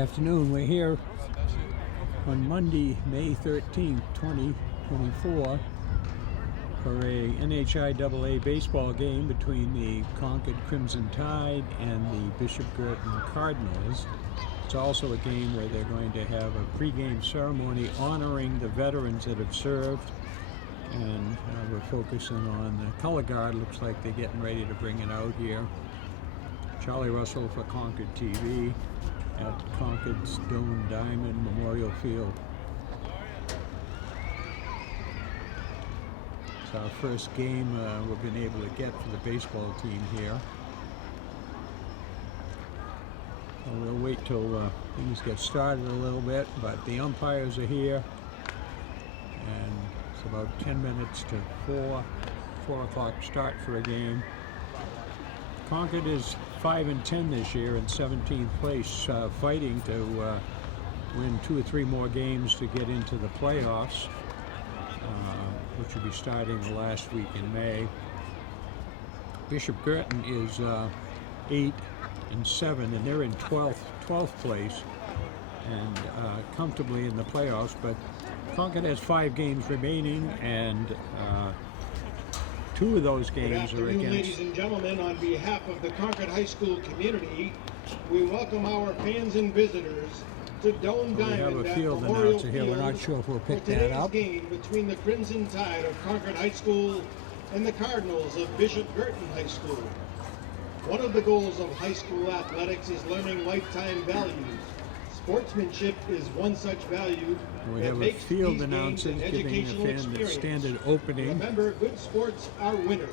afternoon. We're here on Monday, May 13th, 2024 for a NHIAA baseball game between the Concord Crimson Tide and the Bishop Guertin Cardinals. It's also a game where they're going to have a pregame ceremony honoring the veterans that have served, and we're focusing on the color guard. Looks like they're getting ready to bring it out here. Charlie Russell for Concord TV at Concord's Stone Diamond Memorial Field. It's our first game we've been able to get for the baseball team here. So we'll wait till things get started a little bit, but the umpires are here, and it's about 10 minutes to 4 o'clock start for a game. Concord is 5-10 this year in 17th place, fighting to win 2 or 3 more games to get into the playoffs, which will be starting the last week in May. Bishop Guertin is 8-7, and they're in 12th place and comfortably in the playoffs. But Concord has 5 games remaining, and 2 of those games are against. Ladies and gentlemen, on behalf of the Concord High School community, we welcome our fans and visitors to Dome Diamond. We have a field announcer here. We're not sure if we'll pick that up. Game between the Crimson Tide of Concord High School and the Cardinals of Bishop Guertin High School. One of the goals of high school athletics is learning lifetime values. Sportsmanship is one such value. We have a field announcer giving the fan the standard opening. Remember, good sports are winners.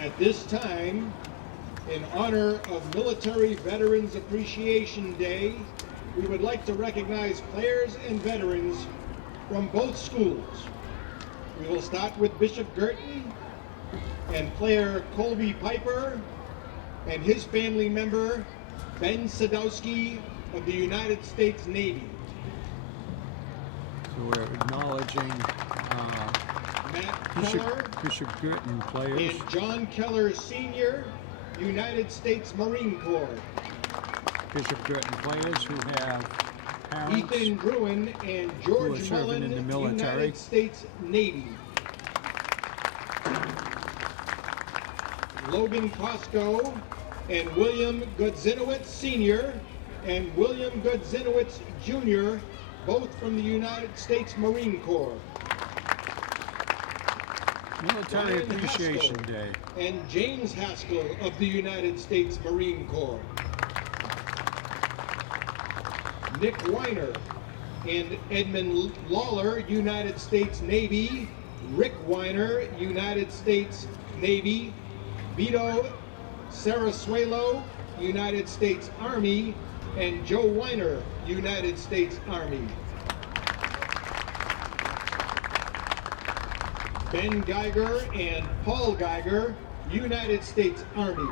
At this time, in honor of Military Veterans Appreciation Day, we would like to recognize players and veterans from both schools. We will start with Bishop Guertin and player Colby Piper and his family member Ben Sadowski of the United States Navy. So we're acknowledging Matt Keller Bishop Guertin players. And John Keller Sr., United States Marine Corps. Bishop Guertin players who have parents. Ethan Bruin and George Mullen, in the military. United States Navy. Logan Costco and William Godzinowitz Sr. and William Godzinowitz Jr., both from the United States Marine Corps. Military Appreciation Day. And James Haskell of the United States Marine Corps. Nick Weiner and Edmund Lawler, United States Navy. Rick Weiner, United States Navy. Vito Sarasuelo, United States Army, and Joe Weiner, United States Army. Ben Geiger and Paul Geiger, United States Army.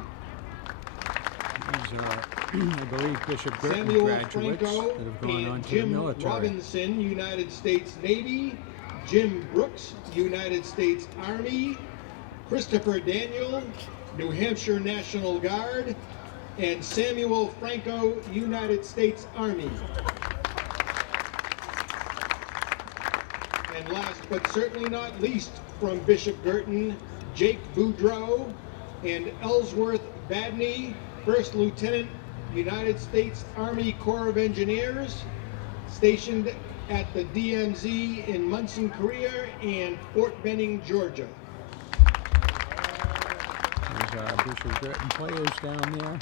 These are, I believe, Bishop Guertin Samuel graduates Franco that have gone on and to Jim the military. Robinson, United States Navy. Jim Brooks, United States Army. Christopher Daniel, New Hampshire National Guard, and Samuel Franco, United States Army. And last but certainly not least, from Bishop Guertin, Jake Boudreau and Ellsworth Badney, First Lieutenant, United States Army Corps of Engineers, stationed at the DMZ in Munson, Korea, and Fort Benning, Georgia. There's our Bishop Guertin players down there.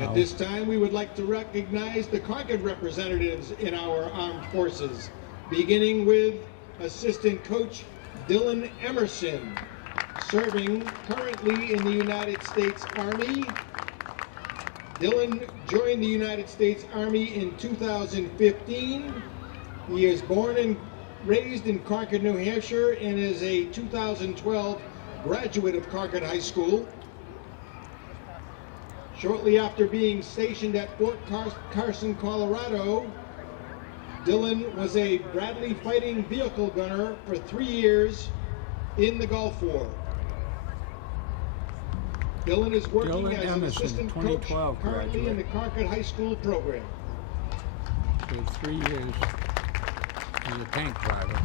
At this time, we would like to recognize the Concord representatives in our armed forces, beginning with Assistant Coach Dylan Emerson, serving currently in the United States Army. Dylan joined the United States Army in 2015. He is born and raised in Concord, New Hampshire, and is a 2012 graduate of Concord High School. Shortly after being stationed at Fort Carson, Colorado, Dylan was a Bradley Fighting Vehicle Gunner for 3 years in the Gulf War. Dylan is working Dylan as an Emerson, assistant coach 2012 currently in the graduate. Concord High School program. For 3 years as a tank driver.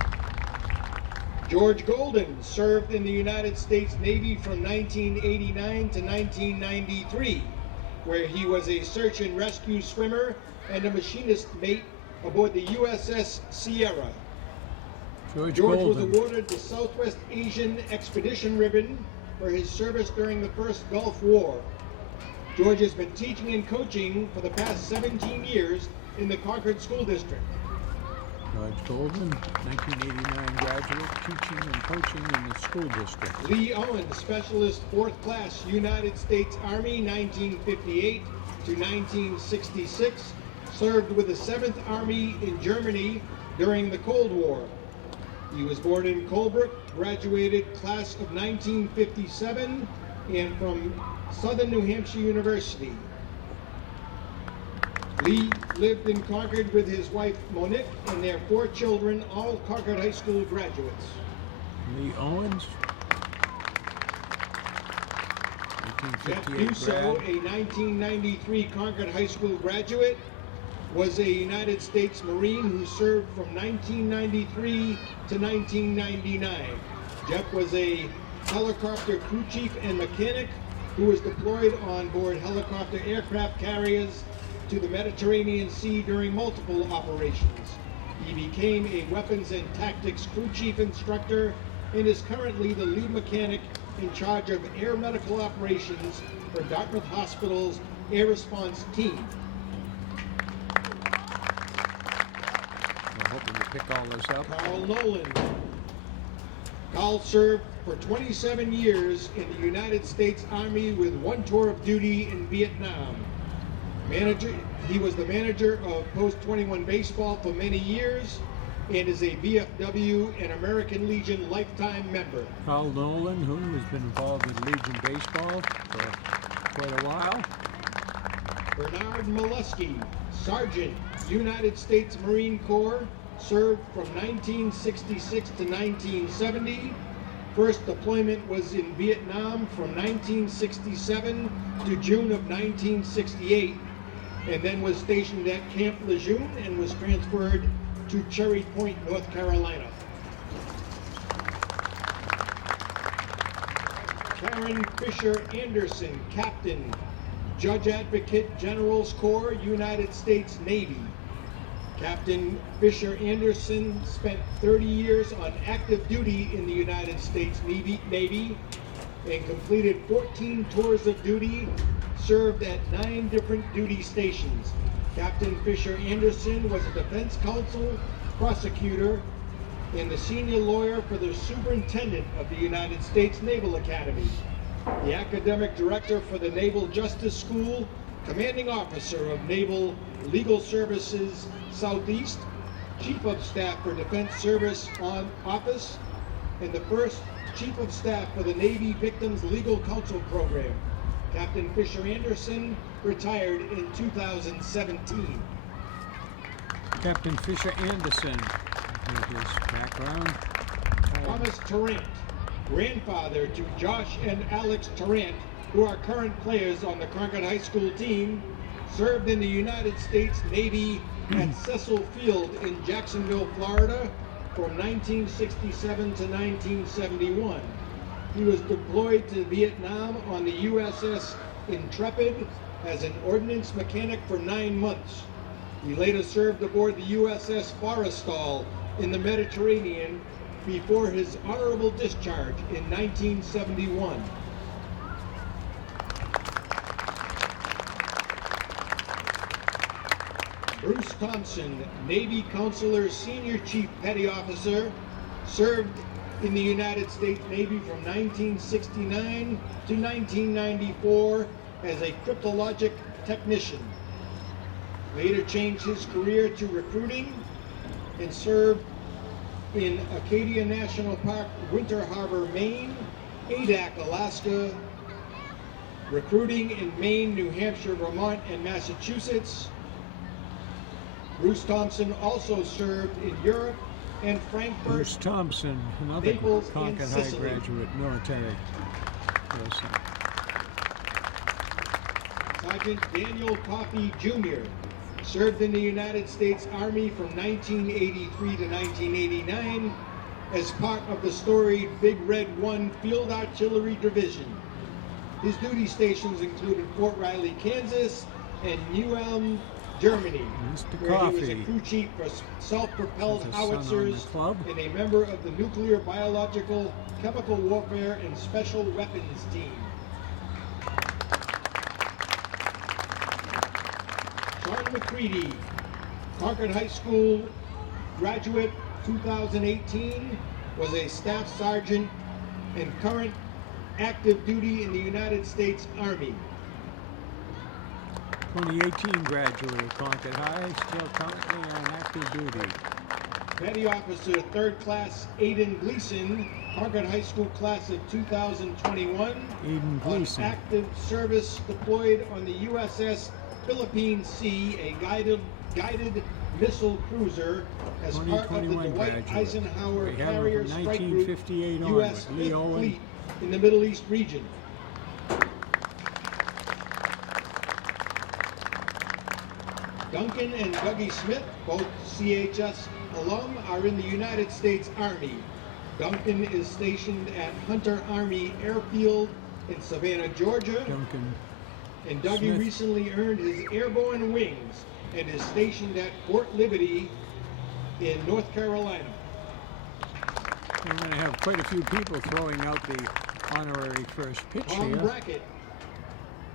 George Golden served in the United States Navy from 1989 to 1993, where he was a search and rescue swimmer and a machinist mate aboard the USS Sierra. George George was Golden. awarded the Southwest Asian Expedition Ribbon for his service during the First Gulf War. George has been teaching and coaching for the past 17 years in the Concord School District. George Golden, 1989 graduate, teaching and coaching in the school district. Lee Owen, Specialist 4th Class, United States Army, 1958 to 1966, served with the 7th Army in Germany during the Cold War. He was born in Colebrook, graduated class of 1957, and from Southern New Hampshire University. Lee lived in Concord with his wife Monique and their 4 children, all Concord High School graduates. Lee Owens, Jeff 1958 Dusso, grad. a 1993 Concord High School graduate, was a United States Marine who served from 1993 to 1999. Jeff was a helicopter crew chief and mechanic who was deployed on board helicopter aircraft carriers to the Mediterranean Sea during multiple operations. He became a weapons and tactics crew chief instructor and is currently the lead mechanic in charge of air medical operations for Dartmouth Hospital's air response team. We're hoping to pick all this up. Carl Nolan. Carl served for 27 years in the United States Army with 1 tour of duty in Vietnam. He was the manager of Post 21 Baseball for many years and is a VFW and American Legion lifetime member. Carl Nolan, who has been involved with Legion Baseball for quite a while. Bernard Molesky, Sergeant, United States Marine Corps, served from 1966 to 1970. First deployment was in Vietnam from 1967 to June of 1968, and then was stationed at Camp Lejeune and was transferred to Cherry Point, North Carolina. Karen Fisher Anderson, Captain, Judge Advocate General's Corps, United States Navy. Captain Fisher Anderson spent 30 years on active duty in the United States Navy and completed 14 tours of duty, served at 9 different duty stations. Captain Fisher Anderson was a defense counsel, prosecutor, and the senior lawyer for the superintendent of the United States Naval Academy, the academic director for the Naval Justice School, commanding officer of Naval Legal Services Southeast, chief of staff for Defense Service Office, and the first chief of staff for the Navy Victims Legal Counsel Program. Captain Fisher Anderson retired in 2017. Captain Fisher Anderson, with his background. Thomas Tarrant, grandfather to Josh and Alex Tarrant, who are current players on the Concord High School team, served in the United States Navy at Cecil Field in Jacksonville, Florida from 1967 to 1971. He was deployed to Vietnam on the USS Intrepid as an ordnance mechanic for 9 months. He later served aboard the USS Forrestal in the Mediterranean before his honorable discharge in 1971. Bruce Thompson, Navy Counselor, Senior Chief Petty Officer, served in the United States Navy from 1969 to 1994 as a cryptologic technician. Later changed his career to recruiting and served in Acadia National Park, Winter Harbor, Maine, Adak, Alaska, recruiting in Maine, New Hampshire, Vermont, and Massachusetts. Bruce Thompson also served in Europe and Frankfurt. Bruce Thompson, another Naples, Concord and High Sicily. graduate, military person. Sergeant Daniel Coffey Jr. served in the United States Army from 1983 to 1989 as part of the storied Big Red 1 Field Artillery Division. His duty stations included Fort Riley, Kansas, and New Ulm, Germany, where he was a crew chief for self-propelled howitzers and a member of the Nuclear, Biological, Chemical Warfare, and Special Weapons Team. Sean McCready, Concord High School graduate 2018, was a staff sergeant and current active duty in the United States Army. 2018 graduate of Concord High, still currently on active duty. Petty Officer 3rd Class Aiden Gleason, Concord High School class of 2021. Aiden Gleason. On active service deployed on the USS Philippine Sea, a guided missile cruiser as part of the Dwight graduate. Eisenhower We have Carrier him from Strike Group 1958 U.S. onward. Lee 5th Owen. Fleet in the Middle East region. Duncan and Dougie Smith, both CHS alum, are in the United States Army. Duncan is stationed at Hunter Army Airfield in Savannah, Georgia. Duncan. And Dougie Smith. recently earned his airborne wings and is stationed at Fort Liberty in North Carolina. We're going to have quite a few people throwing out the honorary first pitch Tom here. Brackett,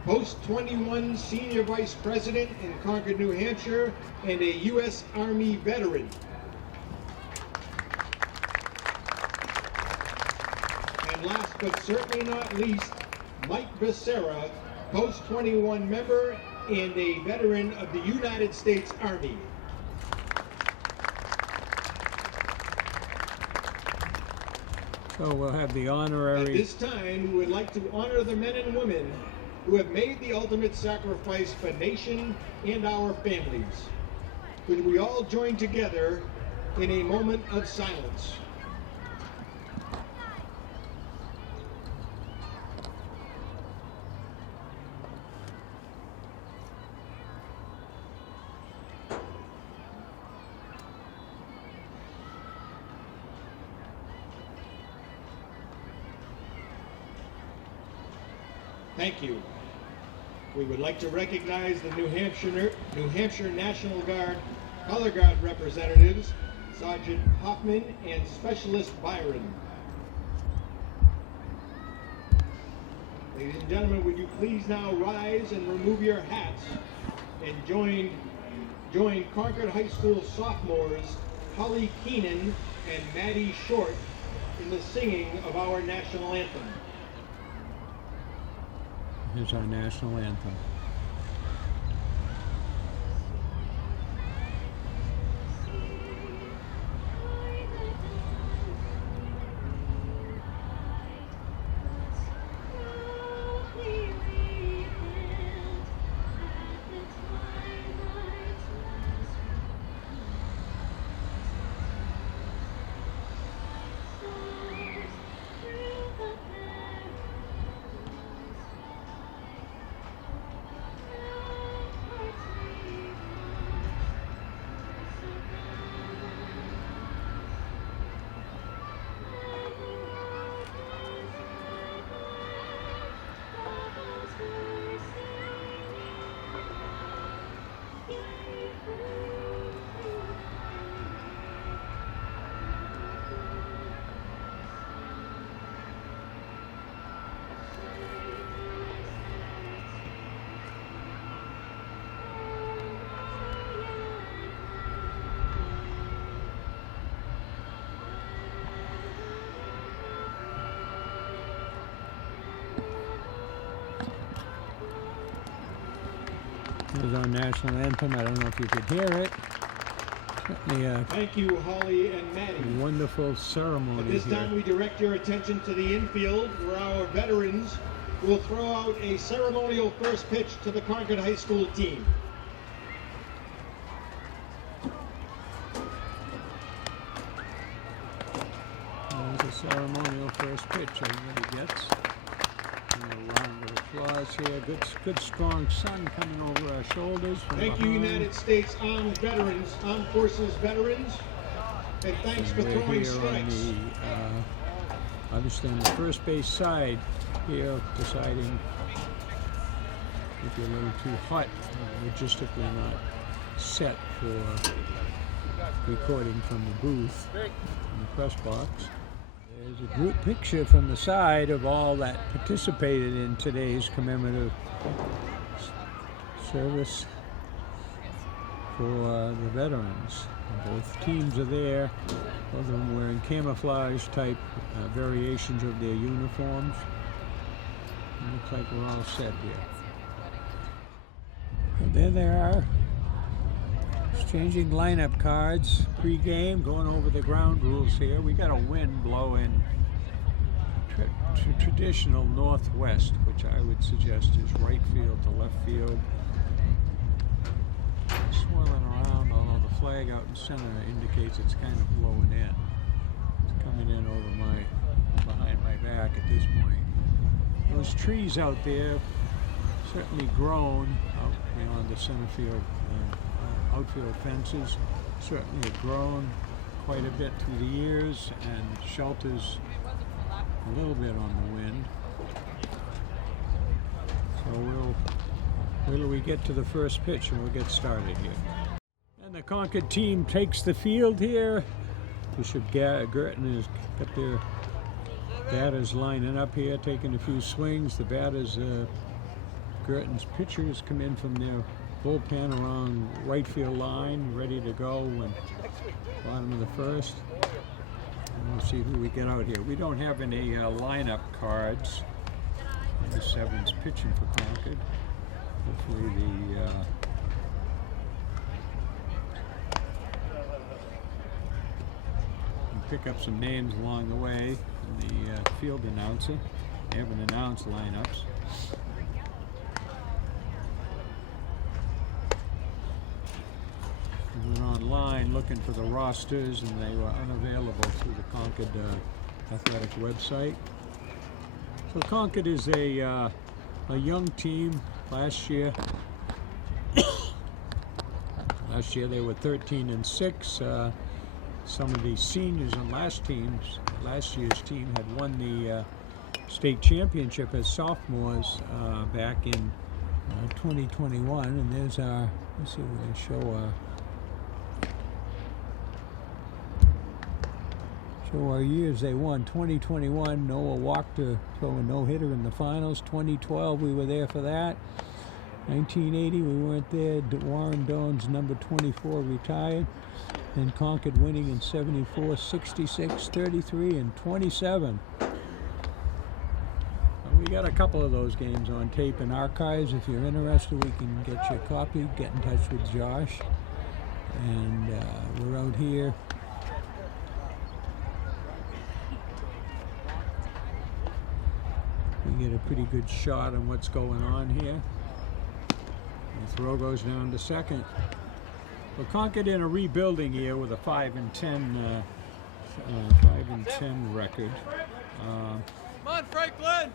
Post 21 Senior Vice President in Concord, New Hampshire, and a U.S. Army veteran. And last but certainly not least, Mike Becerra, Post 21 member and a veteran of the United States Army. So we'll have the At honorary. this time, we would like to honor the men and women who have made the ultimate sacrifice for nation and our families. Could we all join together in a moment of silence? Thank you. We would like to recognize the New Hampshire National Guard Color Guard representatives, Sergeant Hoffman and Specialist Byron. Ladies and gentlemen, would you please now rise and remove your hats and join Concord High School sophomores Holly Keenan and Maddie Short in the singing of our national anthem. Here's our national anthem. Here's our national anthem. I don't know if you could hear it. Certainly Thank you, Holly and Maddie. a wonderful ceremony At this here. time, we direct your attention to the infield, where our veterans will throw out a ceremonial first pitch to the Concord High School team. There's a ceremonial first pitch everybody gets. And a round of applause. camouflage here. Good strong sun coming over our shoulders from Thank you, behind. United States Armed Forces veterans, and thanks for We're throwing here strikes. on the, obviously on the first base side here, deciding if you're a little too hot, logistically not set for recording from the booth in the press box. There's a group picture from the side of all that participated in today's commemorative service for the veterans. Both teams are there, both of them wearing camouflage type variations of their uniforms. It looks like we're all set here. And there they are, exchanging lineup cards pre-game, going over the ground rules here. We got a wind blowing traditional northwest, which I would suggest is right field to left field. Swirling around, although the flag out in center indicates it's kind of blowing in. It's coming in over behind my back at this point. Those trees out there certainly grown out beyond the center field outfield fences, certainly have grown quite a bit through the years and shelters a little bit on the wind. So wait till we get to the first pitch and we'll get started here. And the Concord team takes the field here. Bishop Guertin has got their batters lining up here, taking a few swings. The batters, Guertin's pitchers come in from their bullpen around right field line, ready to go when bottom of the first. And we'll see who we get out here. We don't have any lineup cards. The seven's pitching for Concord. Hopefully we'll pick up some names along the way from the field announcer. They haven't announced lineups. We went online looking for the rosters and they were unavailable through the Concord Athletic website. So Concord is a young team. Last year they were 13-6. Some of the seniors on last year's team had won the state championship as sophomores back in 2021. And there's our, let's see if we can show our years they won. 2021, Noah walked to throw a no-hitter in the finals. 2012, we were there for that. 1980, we weren't there. Warren Doan's number 24 retired. And Concord winning in 74, 66, 33, and 27. We got a couple of those games on tape and archives. If you're interested, we can get you a copy. Get in touch with Josh. And we're out here. We get a pretty good shot on what's going on here. The throw goes down to second. Well, Concord in a rebuilding year with a 5-10 record. Come on, Franklin!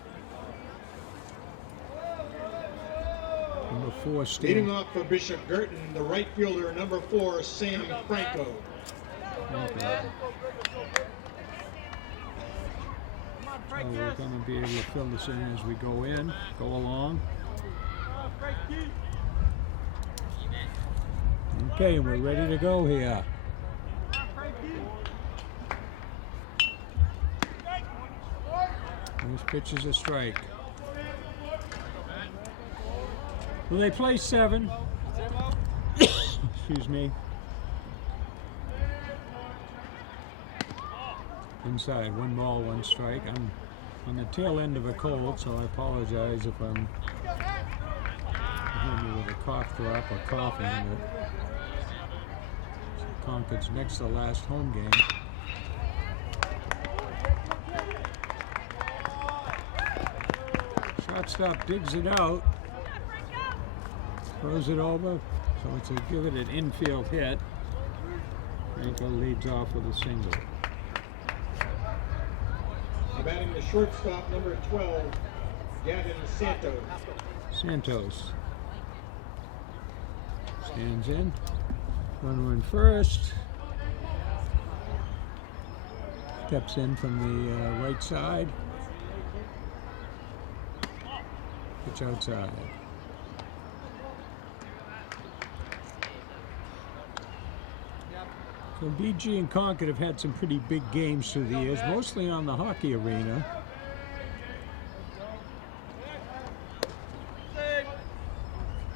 Number 4 Leading off for Bishop Guertin, the right fielder, number 4, Sam Franco. Okay. So we're going to be able to fill this in as we go along. Okay, we're ready to go here. This pitch is a strike. Well, they play 7. Excuse me. Inside, 1 ball, 1 strike. I'm on the tail end of a cold, so I apologize if I'm with a cough drop or coughing. But Concord's next to the last home game. Shortstop digs it out, throws it over, so it's give it an infield hit. Franco leads off with a single. Batting the shortstop, number 12, Gavin Santos. Santos stands in. Runner in first. Steps in from the right side. Pitch outside. So BG and Concord have had some pretty big games through the years, mostly on the hockey arena.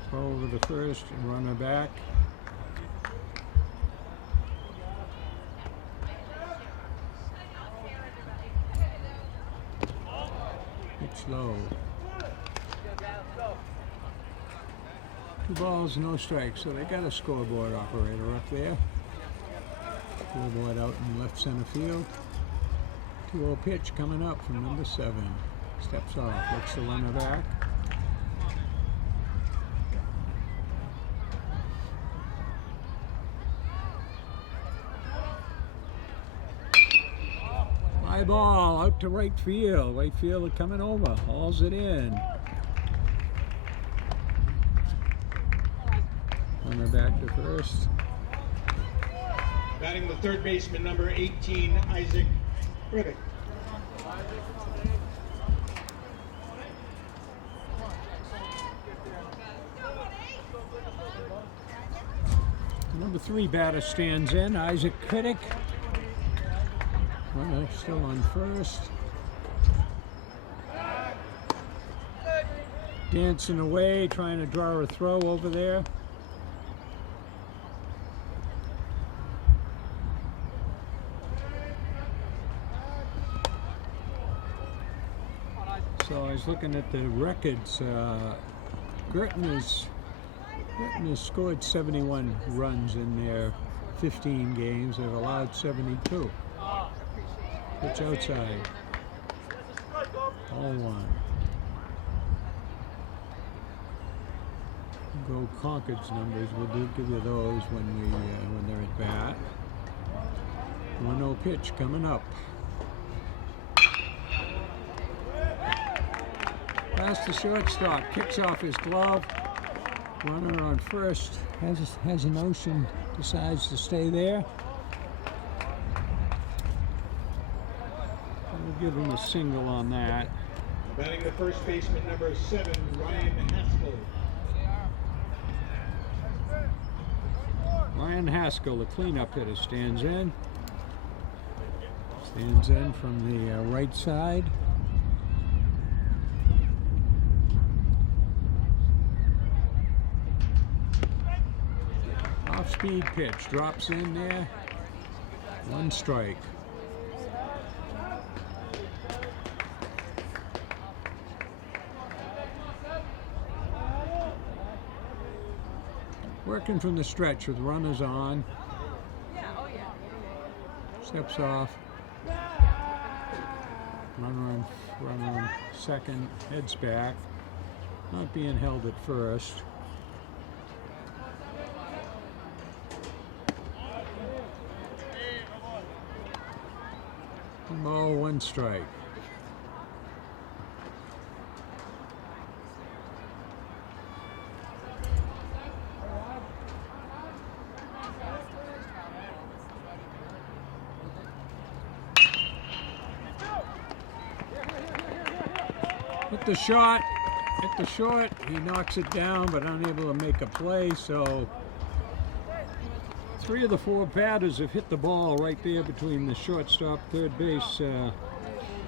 Throw over the first and runner back. It's low. 2 balls, no strikes. So they got a scoreboard operator up there. Scoreboard out in left center field. 2-0 pitch coming up from number 7. Steps off, looks the runner back. High ball out to right field. Right fielder coming over, hauls it in. Runner back to first. Batting the third baseman, number 18, Isaac Riddick. Number 3 batter stands in, Isaac Riddick. Runner still on first. Dancing away, trying to draw a throw over there. So I was looking at the records. Guertin has scored 71 runs in their 15 games. They've allowed 72. Pitch outside. All 1. Go Concord's numbers. We'll give you those when they're at bat. 1-0 pitch coming up. Past the shortstop, kicks off his glove. Runner on first has a notion, decides to stay there. We'll give him a single on that. Batting the first baseman, number 7, Ryan Haskell. Ryan Haskell, the cleanup hitter, stands in. Stands in from the right side. Off-speed pitch, drops in there. 1 strike. Working from the stretch with runners on. Steps off. Runner on second, heads back. Not being held at first. Oh, 1 strike. Hit the shot, hit the short, he knocks it down but unable to make a play, so 3 of the 4 batters have hit the ball right there between the shortstop, third base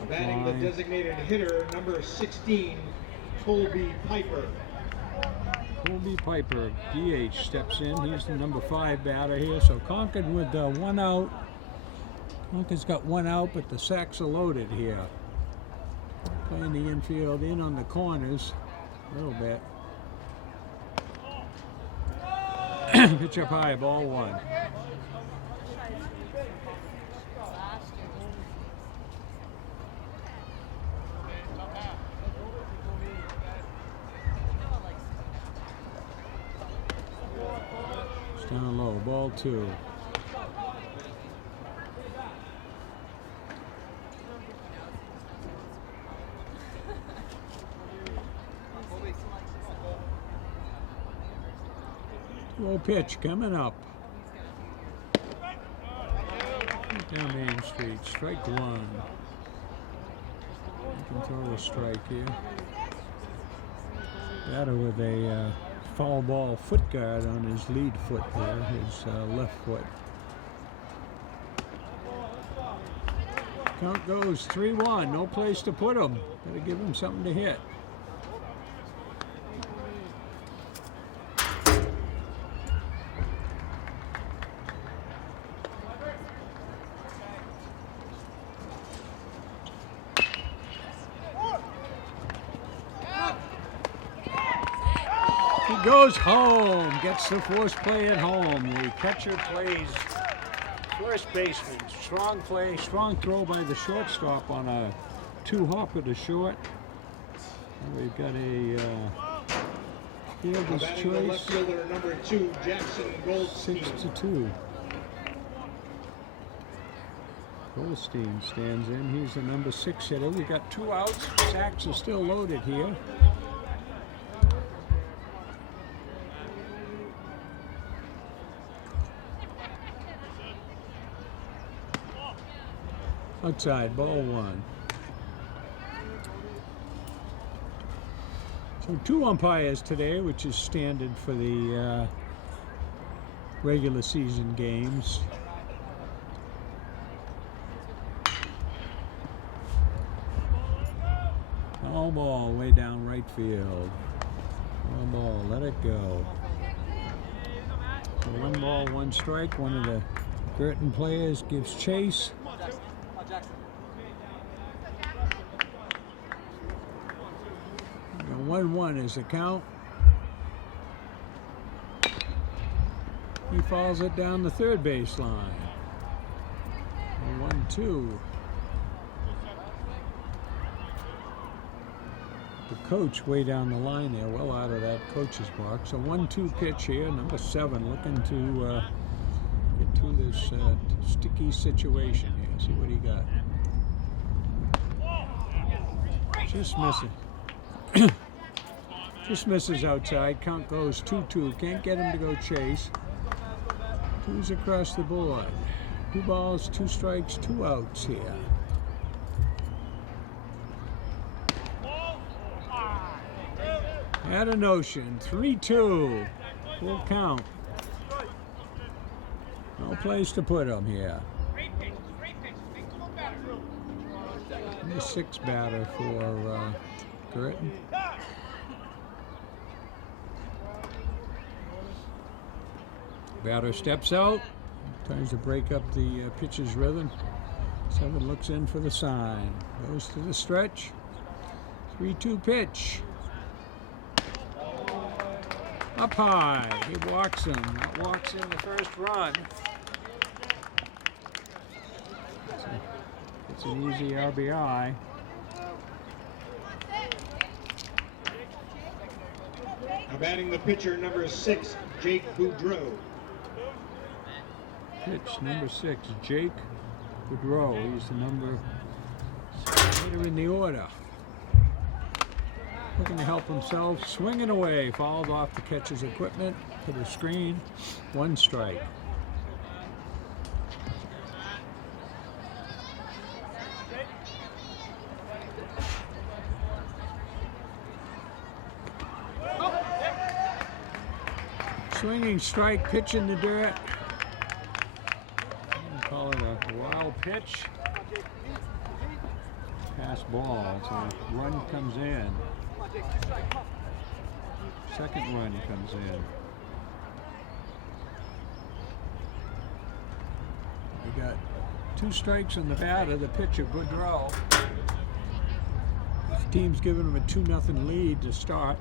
Batting the line. designated hitter, number 16, Colby Piper. Colby Piper, DH, steps in. He's the number 5 batter here. So Concord with 1 out. Concord's got 1 out, but the sacks are loaded here. Playing the infield in on the corners a little bit. Pitch up high, ball 1. It's down low, ball 2. Low pitch coming up. Down Main Street, strike one. You can throw a strike here. Batter with a foul ball foot guard on his lead foot there, his left foot. Count goes 3-1, no place to put him. Gotta give him something to hit. He goes home, gets the force play at home. The catcher plays first baseman. Strong play, strong throw by the shortstop on a two-hopper to short. And we've got a fielder's Batting the left choice. fielder, number 2, Jackson Goldstein. 6-2. Goldstein stands in. He's the number 6 hitter. We got 2 outs. Sacks are still loaded here. Outside, ball 1. So 2 umpires today, which is standard for the regular season games. All ball way down right field. All ball, let it go. So 1 ball, 1 strike. One of the Guertin players gives chase. 1-1 is the count. He falls it down the third base line. 1-2. The coach way down the line there, well out of that coach's box. A 1-2 pitch here, number 7, looking to get to this sticky situation here. See what he got. Just missing. Just misses outside. Count goes 2-2. Can't get him to go chase. 2's across the board. 2 balls, 2 strikes, 2 outs here. Had a notion. 3-2. Full count. No place to put him here. The 6th batter for Guertin. Batter steps out, tries to break up the pitcher's rhythm. 7 looks in for the sign. Goes to the stretch. 3-2 pitch. Up high. He walks him. That walks in the first run. It's an easy RBI. Now batting the pitcher, number 6, Jake Boudreau. Pitch number 6, Jake Boudreau. He's the number 6 hitter in the order. Looking to help himself, swinging away, fouled off the catcher's equipment to the screen. 1 strike. Swinging strike, pitch in the dirt. Call it a wild pitch. Pass ball, so run comes in. Second run comes in. We got 2 strikes on the batter, the pitcher, Boudreau. The team's giving him a 2-0 lead to start.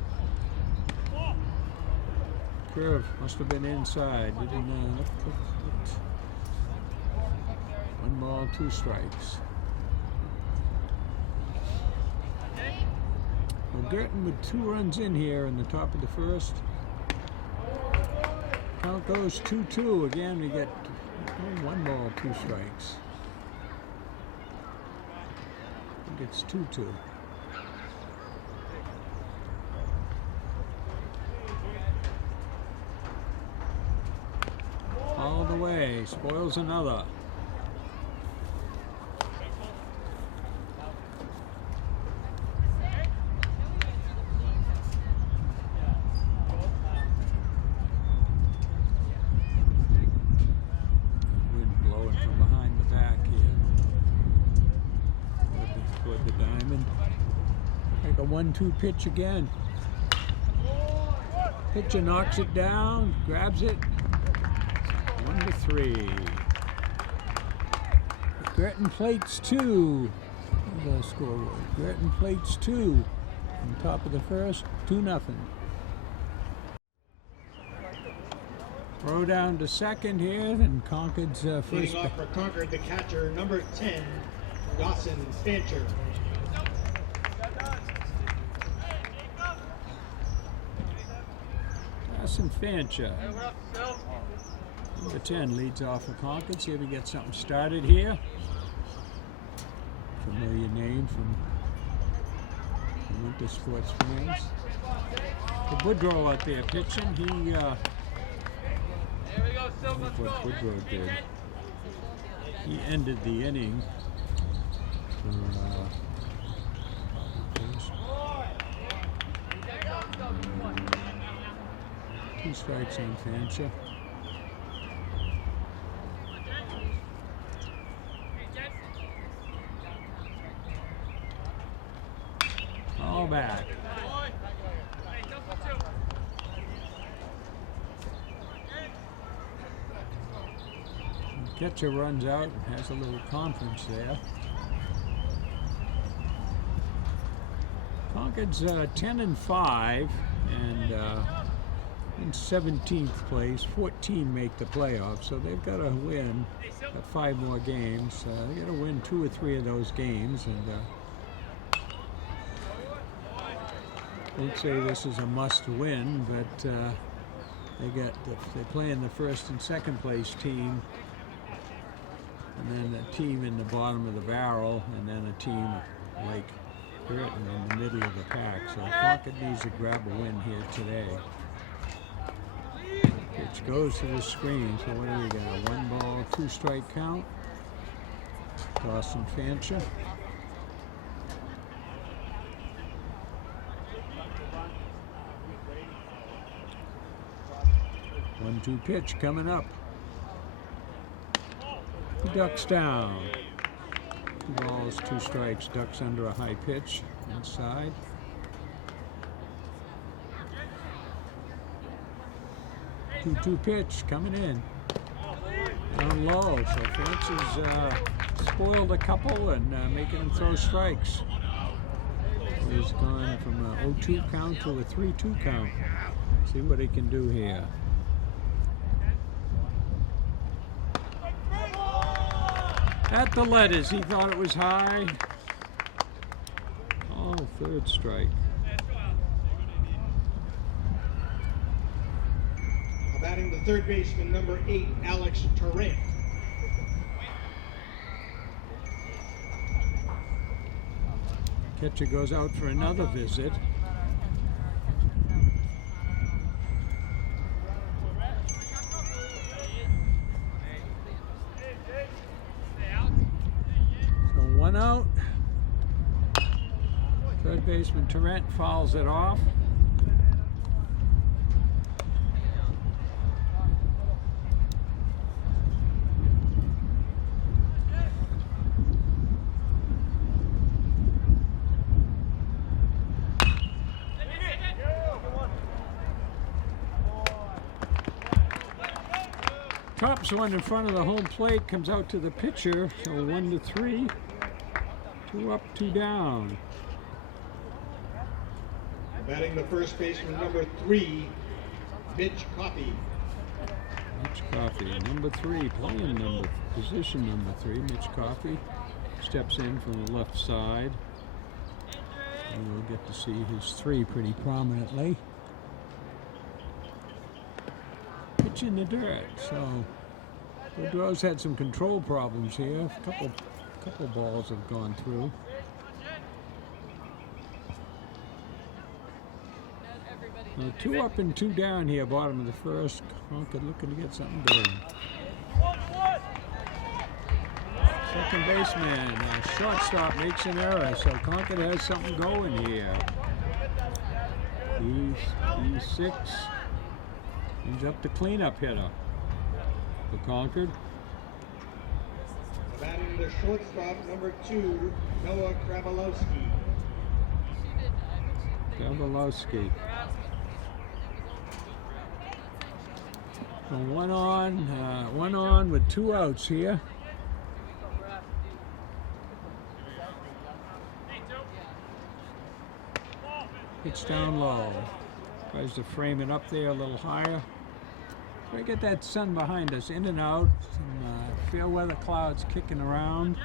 Curve must have been inside. Didn't look. 1 ball, 2 strikes. Well, Guertin with 2 runs in here in the top of the first. Count goes 2-2. Again, we get 1 ball, 2 strikes. I think it's 2-2. spoils another. Wind blowing from behind the back here. Toward the diamond. Like a 1-2 pitch again. Pitcher knocks it down, grabs it. 1-3. Guertin plates 2. The scoreboard. Guertin plates 2. On top of the first, 2-0. Throw down to second here, and Concord's first. Leading off for Concord, the catcher, number 10, Dawson Fancher. Dawson Fancher. Number 10 leads off for Concord. See if we get something started here. Familiar name from winter sports fans. The Woodrow out there pitching. He look what Woodrow did. He ended the inning for 2 strikes on Fancher. All back. Catcher runs out and has a little conference there. Concord's 10-5 and in 17th place. 14 make the playoffs, so they've got to win. Got 5 more games. They got to win 2 or 3 of those games, and won't say this is a must-win, but they're playing the first and second place team, and then a team in the bottom of the barrel, and then a team like Guertin in the middle of the pack. So Concord needs to grab a win here today. Pitch goes to the screen. So what do we got? A 1-ball, 2-strike count. Dawson Fancher. One-two pitch coming up. He ducks down. 2 balls, 2 strikes. Ducks under a high pitch inside. Two pitch coming in. Down low. So Fancher's spoiled a couple and making him throw strikes. He's gone from a 0-2 count to a 3-2 count. See what he can do here. At the letters, he thought it was high. Oh, 3rd strike. Batting the third baseman, number 8, Alex Tarrant. Catcher goes out for another visit. So 1 out. Third baseman Tarrant fouls it off. Tops one in front of the home plate, comes out to the pitcher, so 1-3. 2 up, 2 down. Batting the first baseman, number 3, Mitch Coffey. Mitch Coffey, number 3, position number 3. Mitch Coffey steps in from the left side. And we'll get to see his 3 pretty prominently. Pitch in the dirt. So Woodrow's had some control problems here. A couple balls have gone through. Now 2 up and 2 down here, bottom of the first. Concord looking to get something going. Second baseman, shortstop makes an error, so Concord has something going here. He's 6. He's up the cleanup hitter for Concord. Batting the shortstop, number 2, Noah Krabalowski. Krabalowski. So one on with 2 outs here. Pitch down low. Tries to frame it up there a little higher. We get that sun behind us, in and out. Some fair weather clouds kicking around.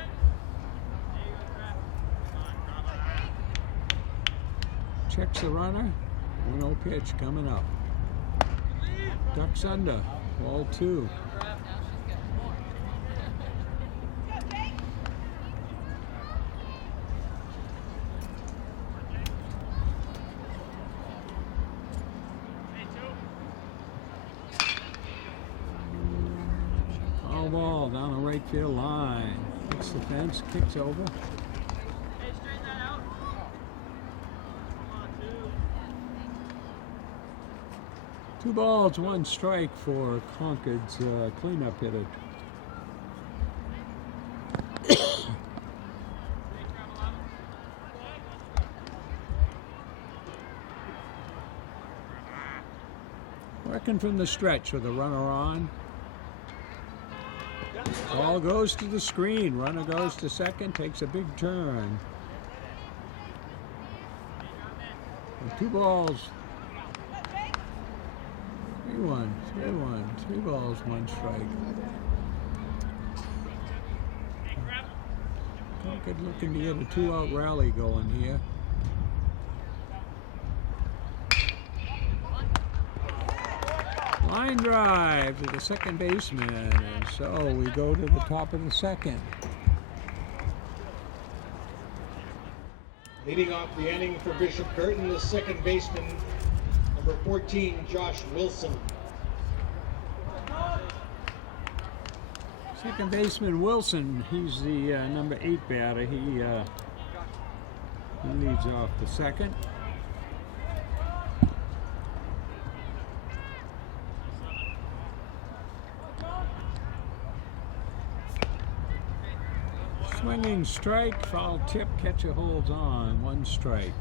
Checks the runner. 1-0 pitch coming up. Ducks under. Ball 2. Foul ball down the right field line. Hits the fence, kicks over. 2 balls, 1 strike for Concord's cleanup hitter. Working from the stretch with a runner on. Ball goes to the screen. Runner goes to second, takes a big turn. And 2 balls. 3-1, 3-1, 3 balls, 1 strike. Concord looking to get a 2-out rally going here. Line drive to the second baseman, and so we go to the top of the second. Leading off the inning for Bishop Guertin, the second baseman, number 14, Josh Wilson. Second baseman Wilson, he's the number 8 batter. He leads off the second. Swinging strike, foul tip, catcher holds on, 1 strike.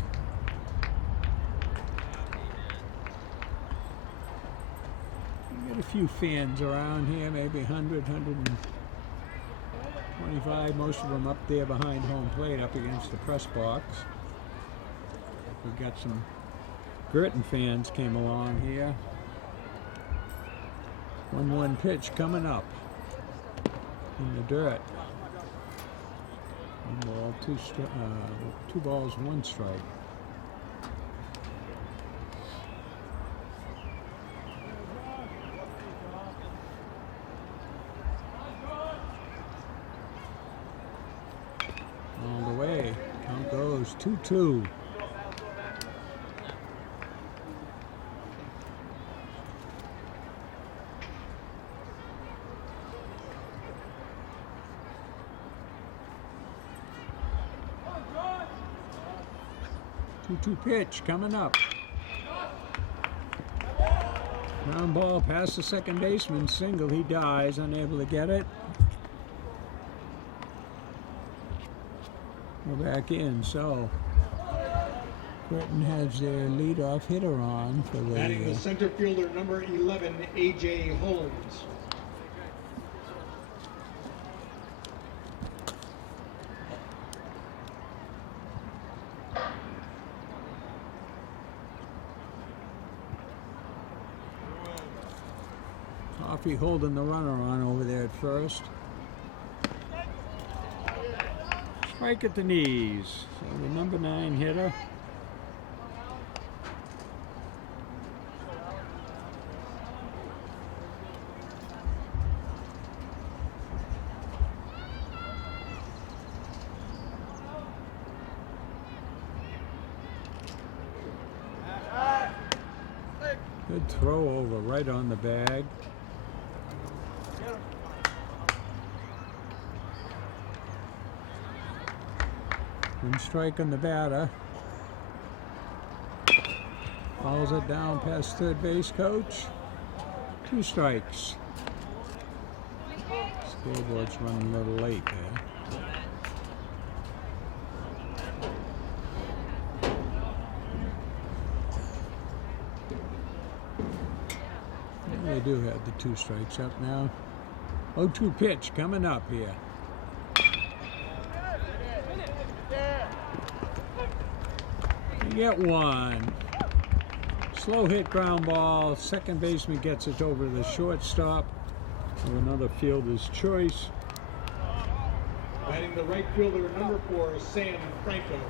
Get a few fans around here, maybe 100, 125, most of them up there behind home plate, up against the press box. We've got some Guertin fans came along here. 1-1 pitch coming up in the dirt. 1 ball, 2 balls, 1 strike. All the way. Count goes 2-2. Pitch coming up. Ground ball past the second baseman, single. He dies, unable to get it. We're back in, so Guertin has their leadoff hitter on for the. Batting the center fielder, number 11, A.J. Holmes. Coffey holding the runner on over there at first. Strike at the knees. So the number 9 hitter. Good throw over right on the bag. One strike on the batter. Fouls it down past third base coach. 2 strikes. Scoreboard's running a little late there. They do have the 2 strikes up now. 0-2 pitch coming up here. You get 1. Slow hit ground ball. Second baseman gets it over the shortstop for another fielder's choice. Batting the right fielder, number 4, Sam Franco.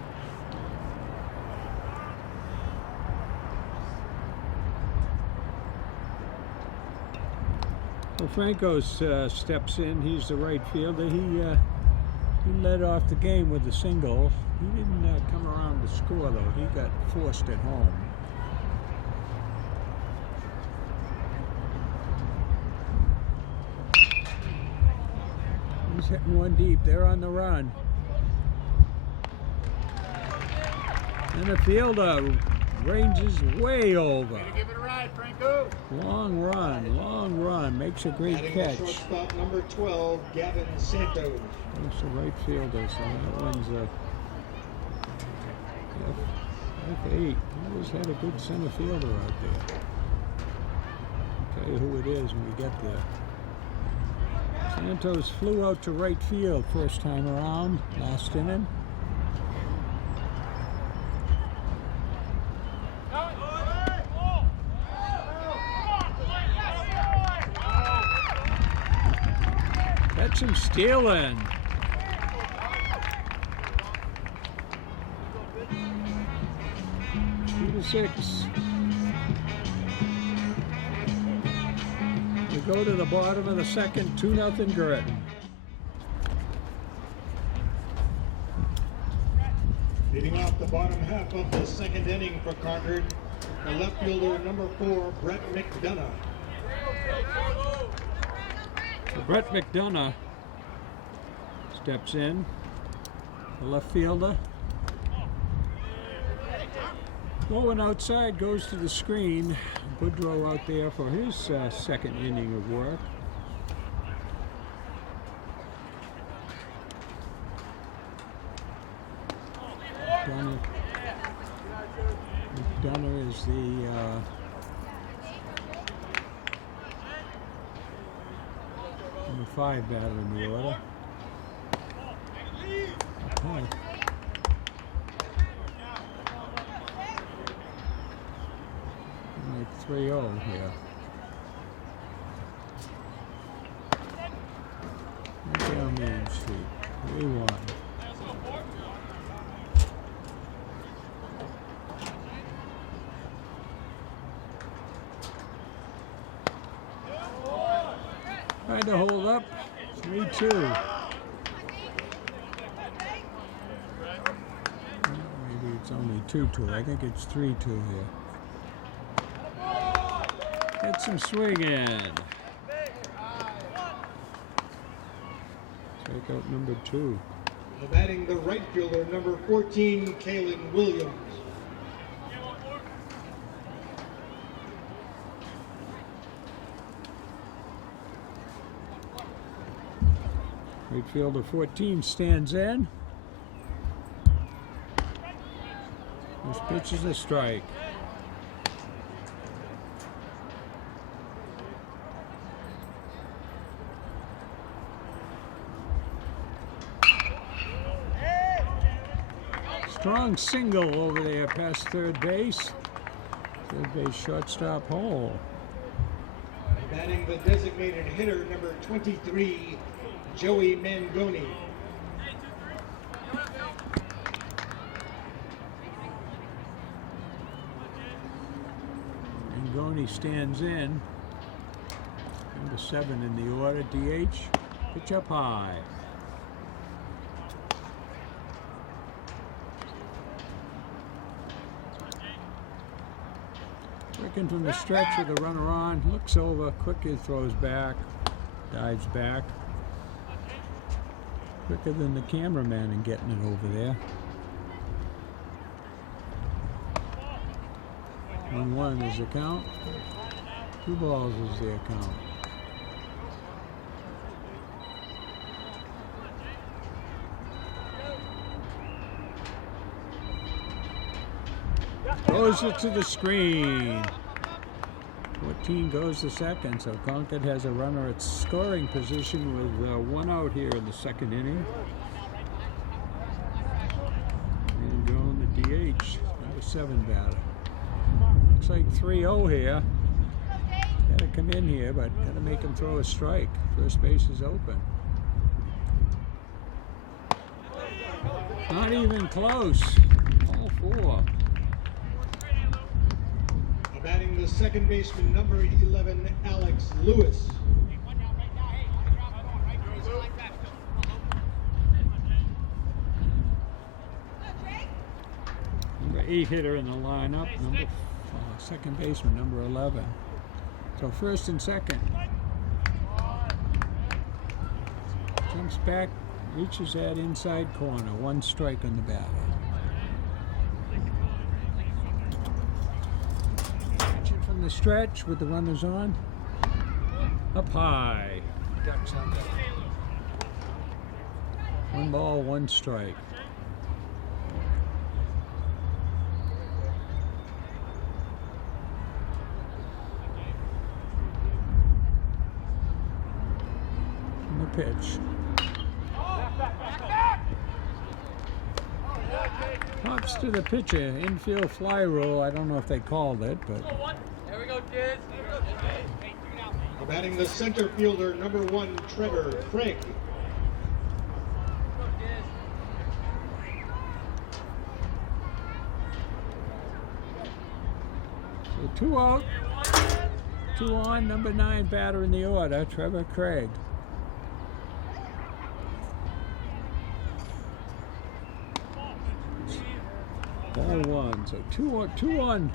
Well, Franco steps in. He's the right fielder. He led off the game with a single. He didn't come around to score, though. He got forced at home. He's hitting one deep. They're on the run. And the fielder ranges way over. Give it a ride, Franco. Long run. Makes a great Batting catch. the shortstop, number 12, Gavin Santos. That's the right fielder, so that one's a F8. He always had a good center fielder out there. I'll tell you who it is when we get there. Santos flew out to right field first time around, last inning. Catch him stealing. Two to 6. We go to the bottom of the second, 2-0 Guertin. Leading off the bottom half of the second inning for Concord, the left fielder, number 4, Brett McDonough. So Brett McDonough steps in, the left fielder. Going outside, goes to the screen. Boudreau out there for his second inning of work. McDonough is the number 5 batter in the order. Okay. Like 3-0 here. Right down Main Street. 3-1. Trying to hold up. 3-2. Maybe it's only 2-2. I think it's 3-2 here. Get some swing in. Take out number 2. Batting the right fielder, number 14, Kalen Williams. Right fielder 14 stands in. This pitch is a strike. Strong single over there past third base. Third base shortstop hole. Batting the designated hitter, number 23, Joey Mangoni. Mangoni stands in. Number 7 in the order, DH. Pitch up high. Working from the stretch with the runner on, looks over, quickly throws back, dives back. Quicker than the cameraman in getting it over there. 1-1 is the count. 2 balls is the count. Goes it to the screen. 14 goes to second, so Concord has a runner at scoring position with 1 out here in the second inning. And going the DH, number 7 batter. Looks like 3-0 here. Gotta come in here, but gotta make him throw a strike. First base is open. Not even close. All 4. Batting the second baseman, number 11, Alex Lewis. Number 8 hitter in the lineup, second baseman, number 11. So first and second. Jumps back, reaches that inside corner. 1 strike on the batter. From the stretch with the runners on. Up high. Ducks under. 1 ball, 1 strike. Pitch. Pops to the pitcher, infield fly roll. I don't know if they called it, but. There we go, kids. Batting the center fielder, number 1, Trevor Craig. So 2 out, 2 on, number 9 batter in the order, Trevor Craig. Ball 1, so 2 on,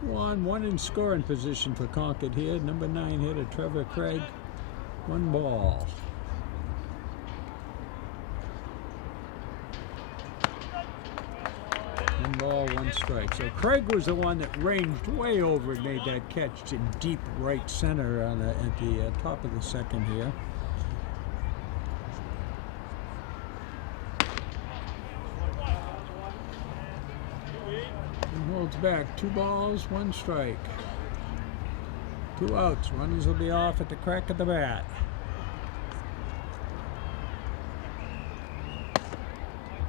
1 in scoring position for Concord here. Number 9 hitter Trevor Craig. 1 ball. One ball, 1 strike. So Craig was the one that ranged way over and made that catch in deep right center on at the top of the second here. Holds back. 2 balls, 1 strike. 2 outs. Runners will be off at the crack of the bat.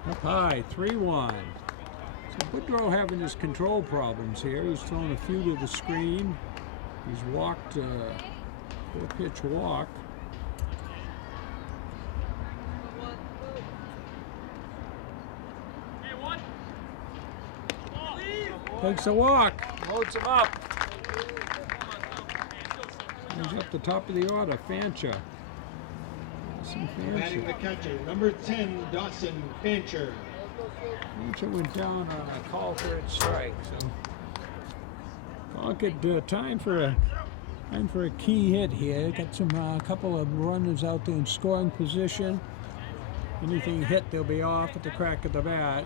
Up high, 3-1. So Woodrow having his control problems here. He's thrown a few to the screen. He's walked 4-pitch walk. Takes a walk, loads him up. He's up the top of the order, Fancher. Batting the catcher, number 10, Dawson Fancher. Fancher went down on a call for a strike. So Concord time for a key hit here. Got some a couple of runners out there in scoring position. Anything hit, they'll be off at the crack of the bat.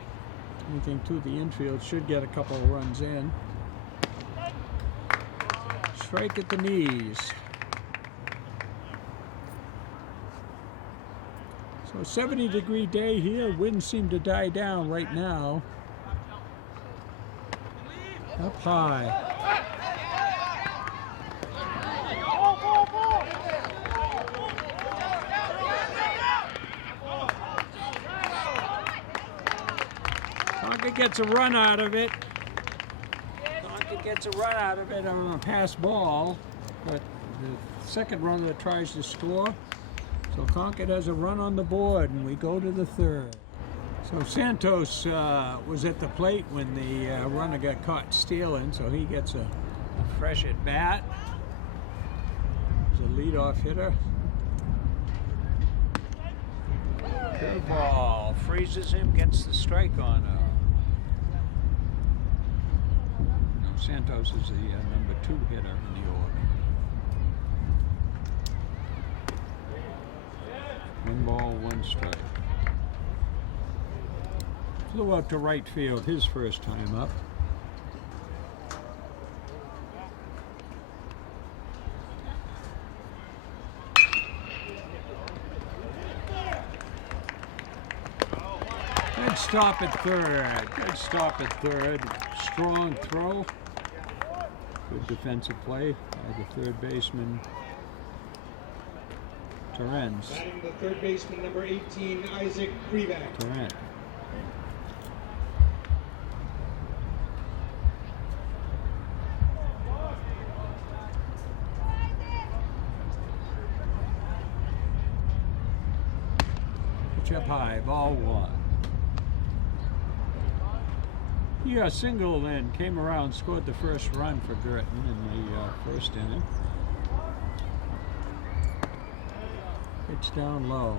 Anything to the infield should get a couple of runs in. Strike at the knees. So 70-degree day here. Winds seem to die down right now. Up high. Concord gets a run out of it. Concord gets a run out of it on a pass ball, but the second runner tries to score. So Concord has a run on the board, and we go to the third. So Santos was at the plate when the runner got caught stealing, so he gets a fresh at bat. He's a leadoff hitter. Curveball freezes him, gets the strike on him. Santos is the number 2 hitter in the order. 1 ball, 1 strike. Flew out to right field his first time up. stop at third. Good stop at third. Strong throw. Good defensive play by the third baseman, Terrence. Batting the third baseman, number 18, Isaac Krivak. Durant. Pitch up high, ball one. He singled and came around, scored the first run for Guertin in the first inning. Pitch down low.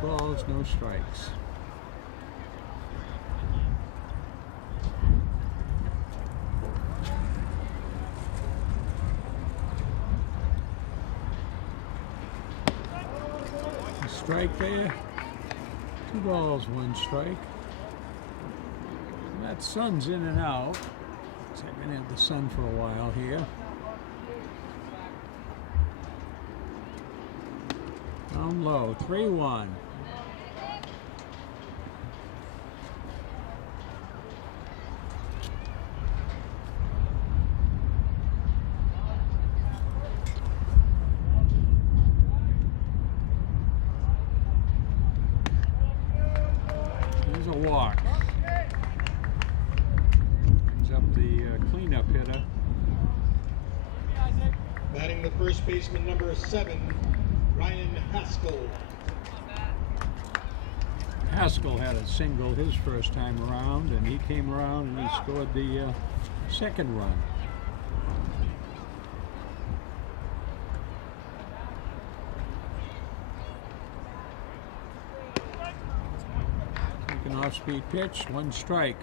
2 balls, no strikes. A strike there. 2 balls, 1 strike. That sun's in and out. So I've been at the sun for a while here. Down low, 3-1. There's a walk. Brings up the cleanup hitter. Batting the first baseman, number 7, Ryan Haskell. Haskell had a single his first time around, and he came around and he scored the second run. Take an off-speed pitch, 1 strike.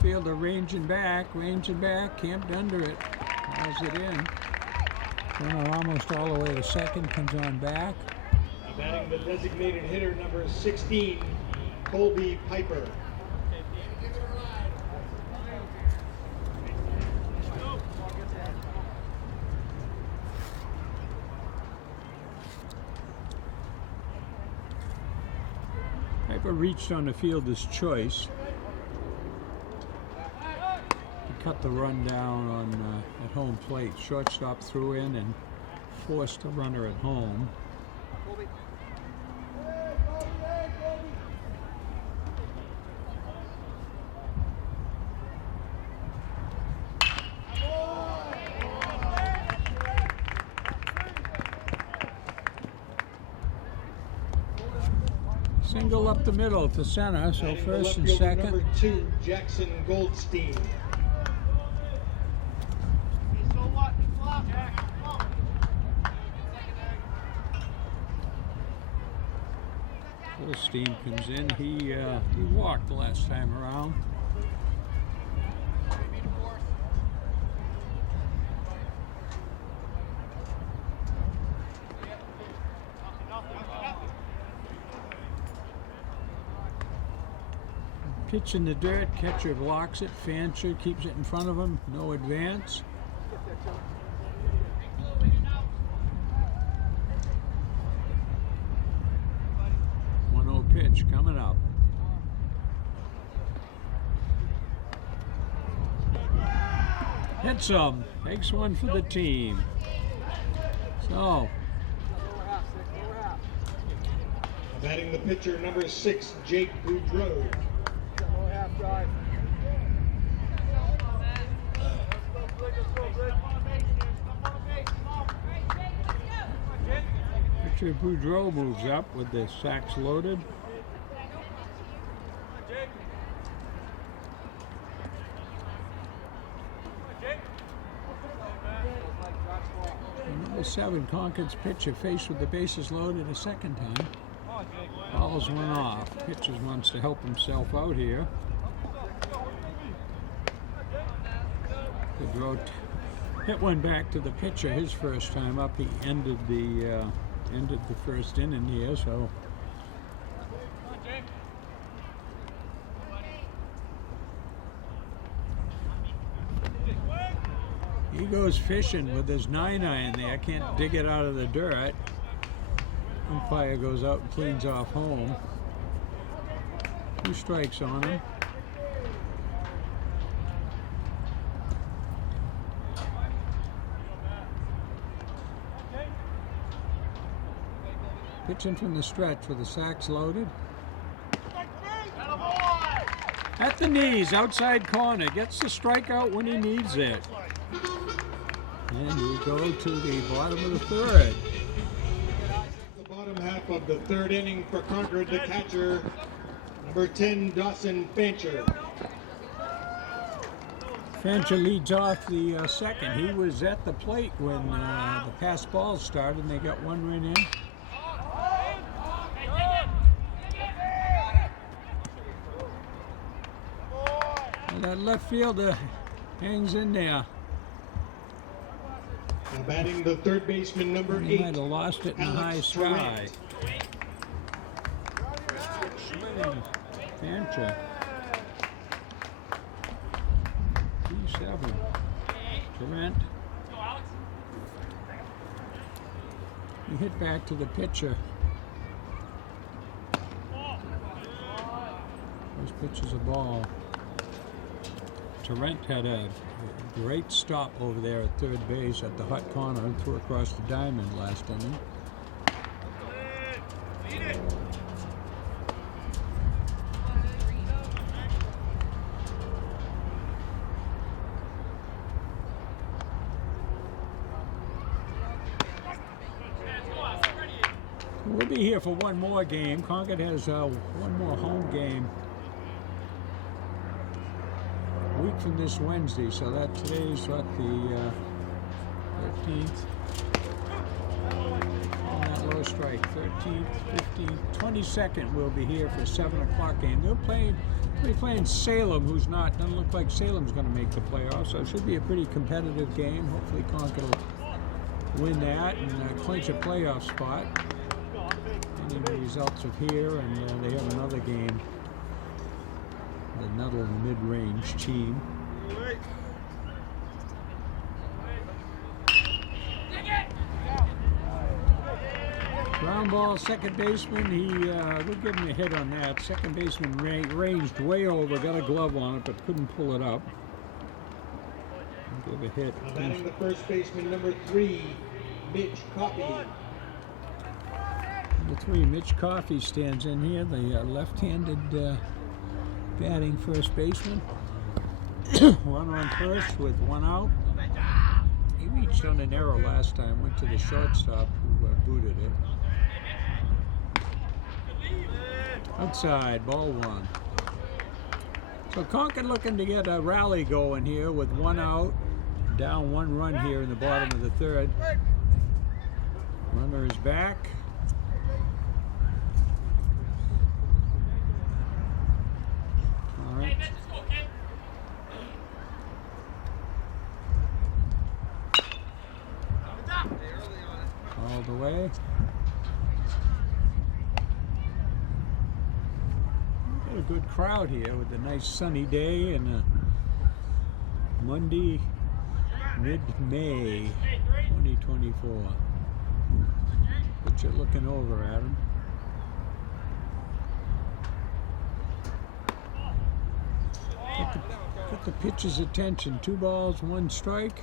Fielder ranging back, camped under it, hauls it in. Runner almost all the way to second, comes on back. Batting the designated hitter, number 16, Colby Piper. Piper reached on the fielder's choice. Cut the run down on at home plate. Shortstop threw in and forced a runner at home. Single up the middle to center, so first and second. Number 2, Jackson Goldstein. Goldstein comes in. He walked the last time around. Pitch in the dirt, catcher blocks it, Fancher keeps it in front of him, no advance. Pitch coming up. Hits him. Takes one for the team. So. Batting the pitcher, number 6, Jake Boudreau. Pitcher Boudreau moves up with the sacks loaded. Number 7, Concord's pitcher faced with the bases loaded a second time. Balls went off. Pitcher wants to help himself out here. Boudreau hit one back to the pitcher his first time up. He ended the first inning here, so He goes fishing with his 9-iron there. Can't dig it out of the dirt. Umpire goes out and cleans off home. 2 strikes on him. Pitching from the stretch with the sacks loaded. At the knees, outside corner. Gets the strikeout when he needs it. And we go to the bottom of the 3rd. The bottom half of the 3rd inning for Concord, the catcher, number 10, Dawson Fancher. Fancher leads off the 2nd. He was at the plate when the pass balls started, and they got 1 run in. And that left fielder hangs in there. Now batting the 3rd baseman, number He 8, might have lost it in the high Alex sky. Durant. Fancher. 2-7. Durant. He hit back to the pitcher. First pitch is a ball. Durant had a great stop over there at 3rd base at the hot corner and threw across the diamond last inning. We'll be here for one more game. Concord has one more home game a week from this Wednesday, so that today's what, the 13th. On that low strike, 13th, 15th, 22nd. We'll be here for 7 o'clock game. They'll be playing Salem, who's not. Doesn't look like Salem's going to make the playoffs, so it should be a pretty competitive game. Hopefully Concord will win that and clinch a playoff spot. The results of here, and they have another game, another mid-range team. Ground ball, second baseman. We'll give him a hit on that. Second baseman ranged way over, got a glove on it, but couldn't pull it up. Give a hit. Now batting the first baseman, number 3, Mitch Coffey. Number 3, Mitch Coffey stands in here, the left-handed batting first baseman. Runner on first with 1 out. He reached on an error last time, went to the shortstop who booted it. Outside, ball 1. So Concord looking to get a rally going here with 1 out, down 1 run here in the bottom of the 3rd. Runner is back. All the way. Got a good crowd here with a nice sunny day and a Monday, mid-May 2024. But you're looking over at him. Get the pitcher's attention. 2 balls, 1 strike.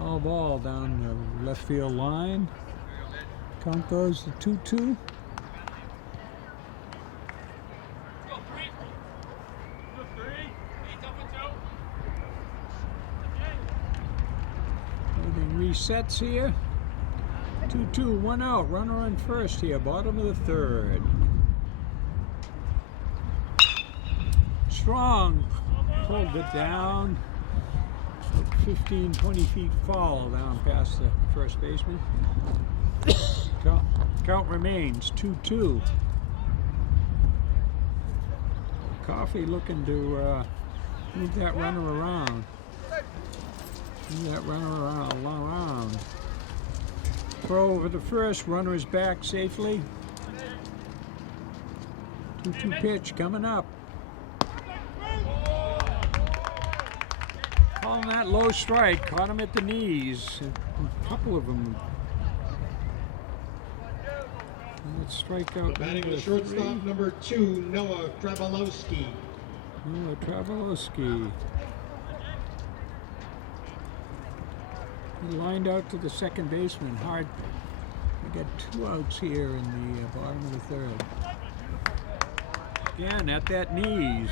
All ball down the left field line. Count goes to 2-2. Resets here. 2-2, 1 out. Runner on first here, bottom of the 3rd. Strong pulled it down. 15, 20 feet fall down past the first baseman. Count remains 2-2. Coffey looking to move that runner around. Move that runner around. Throw over the first. Runner is back safely. 2-2 pitch coming up. Calling that low strike. Caught him at the knees. A couple of them. Let's strike out. Batting the shortstop, number 2, Noah Travolowski. Noah Travolowski. He lined out to the second baseman. Hard. We got 2 outs here in the bottom of the third. Again, at that knees.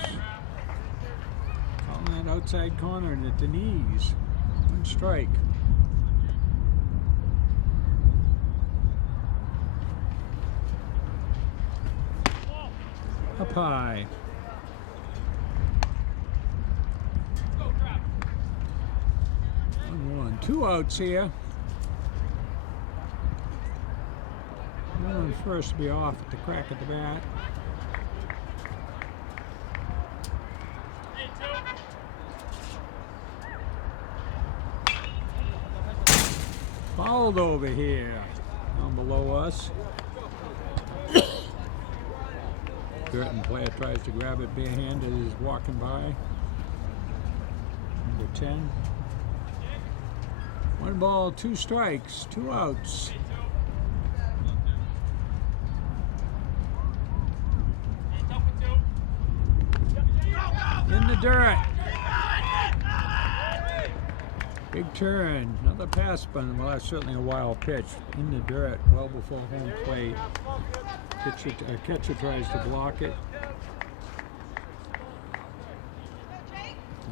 Calling that outside corner and at the knees. 1 strike. Up high. 1-1. 2 outs here. One first to be off at the crack of the bat. Fouled over here, down below us. Guertin player tries to grab it barehanded as he's walking by. Number 10. 1 ball, 2 strikes, 2 outs. In the dirt. Big turn, another pass, but well, that's certainly a wild pitch. In the dirt, well before home plate. Catcher tries to block it.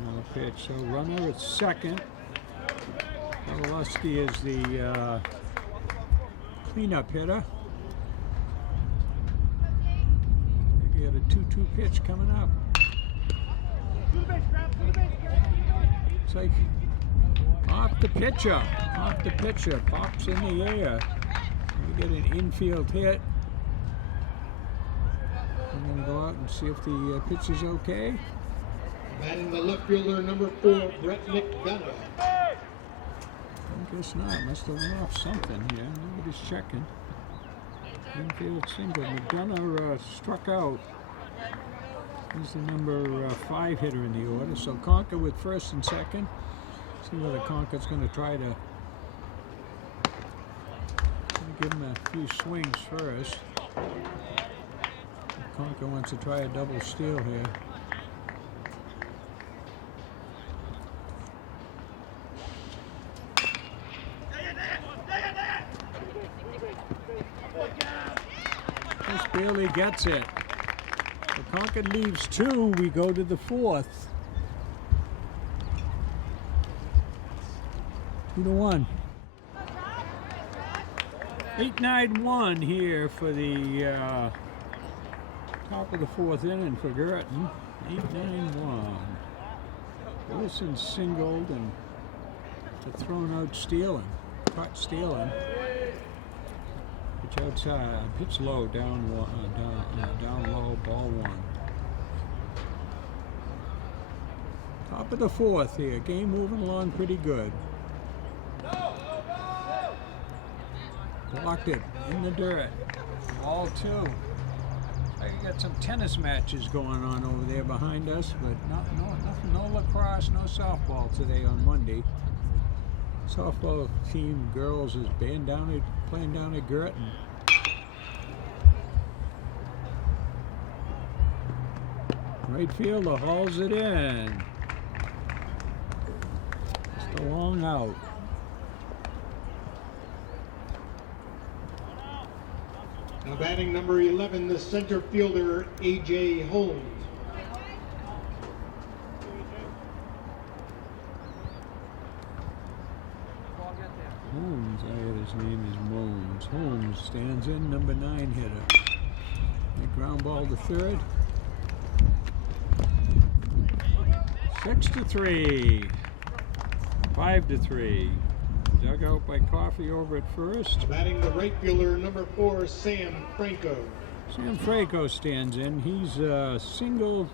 Another pitch. So runner at second. Travolowski is the cleanup hitter. We got a 2-2 pitch coming up. It's like off the pitcher. Pops in the air. We get an infield hit. I'm going to go out and see if the pitch is okay. Batting the left fielder, number 4, Brett McDonough. I guess not. Must have went off something here. Nobody's checking. Infield single. McDonough struck out. He's the number 5 hitter in the order. So Conker with first and second. See whether Conker's going to try to give him a few swings first. Conker wants to try a double steal here. Just barely gets it. So Conker leaves 2. We go to the 4th. 2-1. 8-9-1 here for the top of the 4th inning for Guertin. 8-9-1. Wilson singled and thrown out stealing. Caught stealing. Pitch outside. Pitch low. Down low. Ball 1. Top of the 4th here. Game moving along pretty good. Blocked it in the dirt. Ball 2. I got some tennis matches going on over there behind us, but nothing, no lacrosse, no softball today on Monday. Softball team girls is playing down at Guertin. Right fielder hauls it in. Just a long out. Now batting number 11, the center fielder, A.J. Holmes. Holmes, his name is Mones. Holmes stands in, number 9 hitter. The ground ball to third. 6-3. 5-3. Dug out by Coffey over at first. Batting the right fielder, number 4, Sam Franco. Sam Franco stands in. He's single.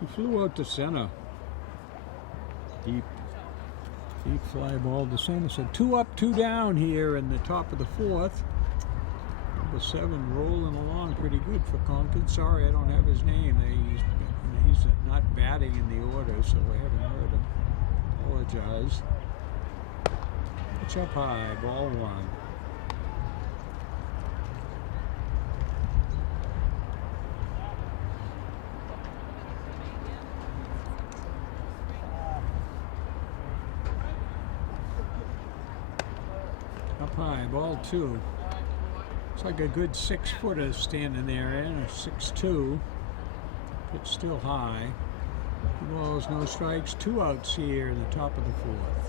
He flew out to center. Deep Deep fly ball to center. So 2 up, 2 down here in the top of the 4th. Number 7 rolling along pretty good for Concord. Sorry, I don't have his name. He's not batting in the order, so I haven't heard him. Apologize. It's up high, ball 1. Up high, ball 2. It's like a good 6-footer standing there, and a 6-2. Pitch still high. 2 balls, no strikes, 2 outs here in the top of the 4th.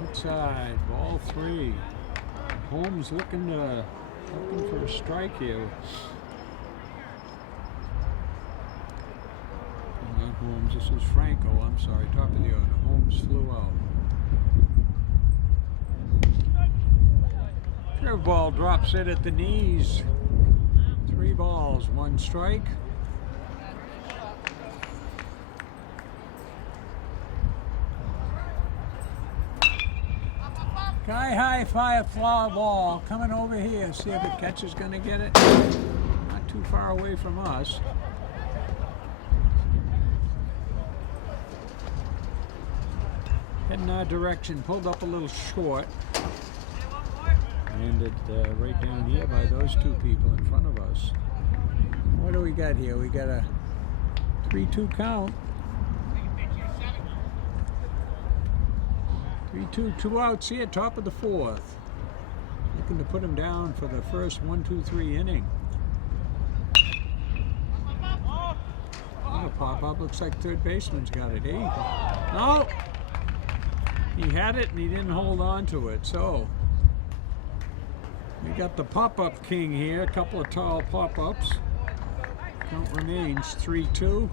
Outside, ball 3. Holmes looking for a strike here. Not Holmes, this was Franco, I'm sorry, top of the order. Holmes flew out. Curveball drops it at the knees. 3 balls, 1 strike. Sky high fly ball coming over here. See if the catcher's going to get it. Not too far away from us. Heading our direction. Pulled up a little short. Landed right down here by those 2 people in front of us. What do we got here? We got a 3-2 count. 3-2, 2 outs here, top of the 4th. Looking to put him down for the first 1-2-3 inning. Another pop-up. Looks like third baseman's got it. No! He had it and he didn't hold on to it, so we got the pop-up king here. A couple of tall pop-ups. Count remains 3-2.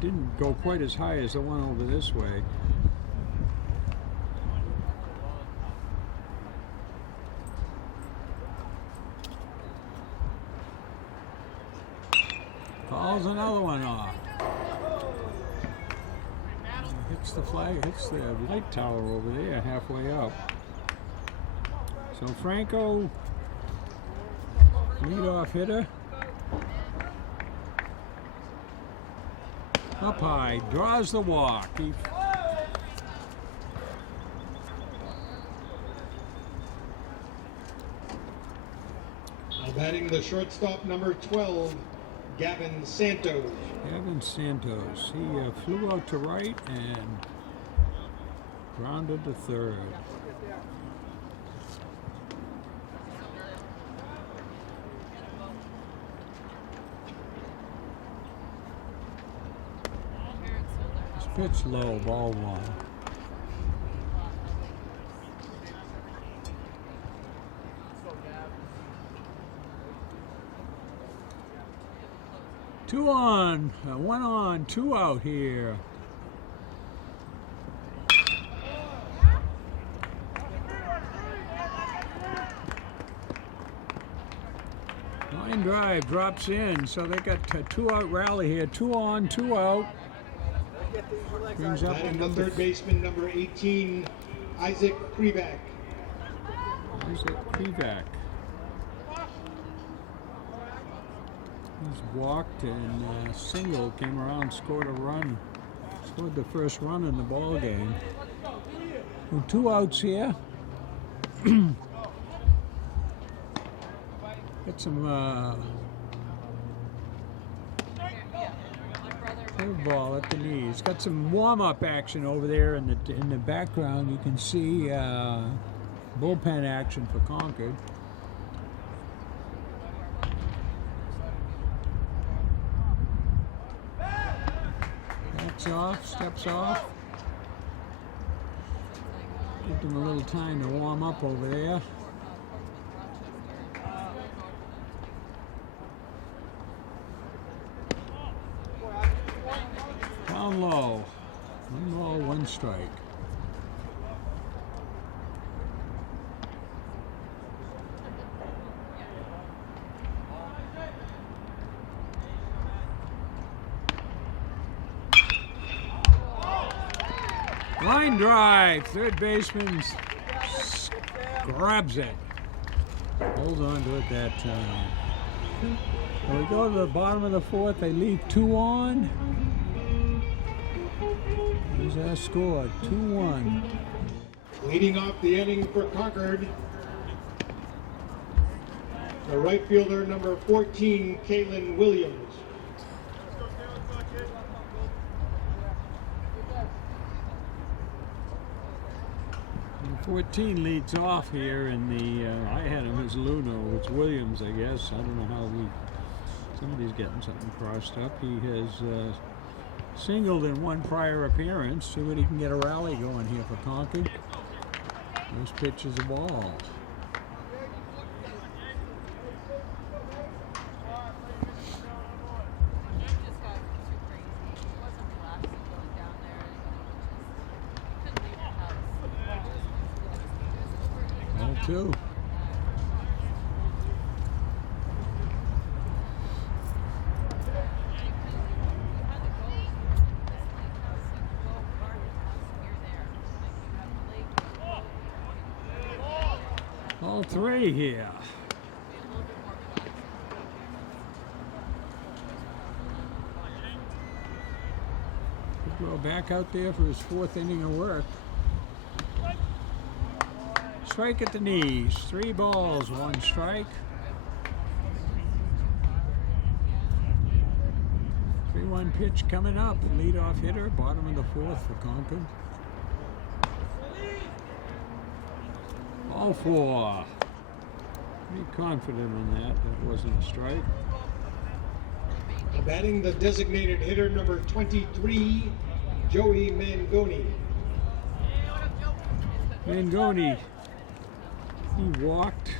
Didn't go quite as high as the one over this way. Calls another one off. Hits the flag, hits the light tower over there halfway up. So Franco, leadoff hitter. Up high, draws the walk. Now batting the shortstop, number 12, Gavin Santos. Gavin Santos. He flew out to right and grounded to third. Pitch low, ball 1. Two on, 1 on, 2 out here. Line drive drops in, so they got a 2-out rally here. 2 on, 2 out. Brings up the third baseman, number 18, Isaac Krivak. He's walked and single, came around, scored a run. Scored the first run in the ball game. Well, 2 outs here. Get some ball at the knees. Got some warm-up action over there in the background. You can see bullpen action for Concord. Backs off, steps off. Give them a little time to warm up over there. Down low. 1 ball, 1 strike. Line drive. Third baseman grabs it. Hold on to it that time. When we go to the bottom of the fourth, they leave 2 on. Here's our score, 2-1. Leading off the inning for Concord, the right fielder, number 14, Kaylin Williams. And 14 leads off here in the, I had him as Luno, it's Williams, I guess. I don't know how somebody's getting something crossed up. He has singled in one prior appearance. See what he can get a rally going here for Concord. First pitch is a ball. Ball 2. All 3 here. Well, back out there for his 4th inning of work. Strike at the knees. 3 balls, 1 strike. 3-1 pitch coming up. Leadoff hitter, bottom of the 4th for Concord. All 4. Pretty confident on that. That wasn't a strike. Batting the designated hitter, number 23, Joey Mangoni. Mangoni, he walked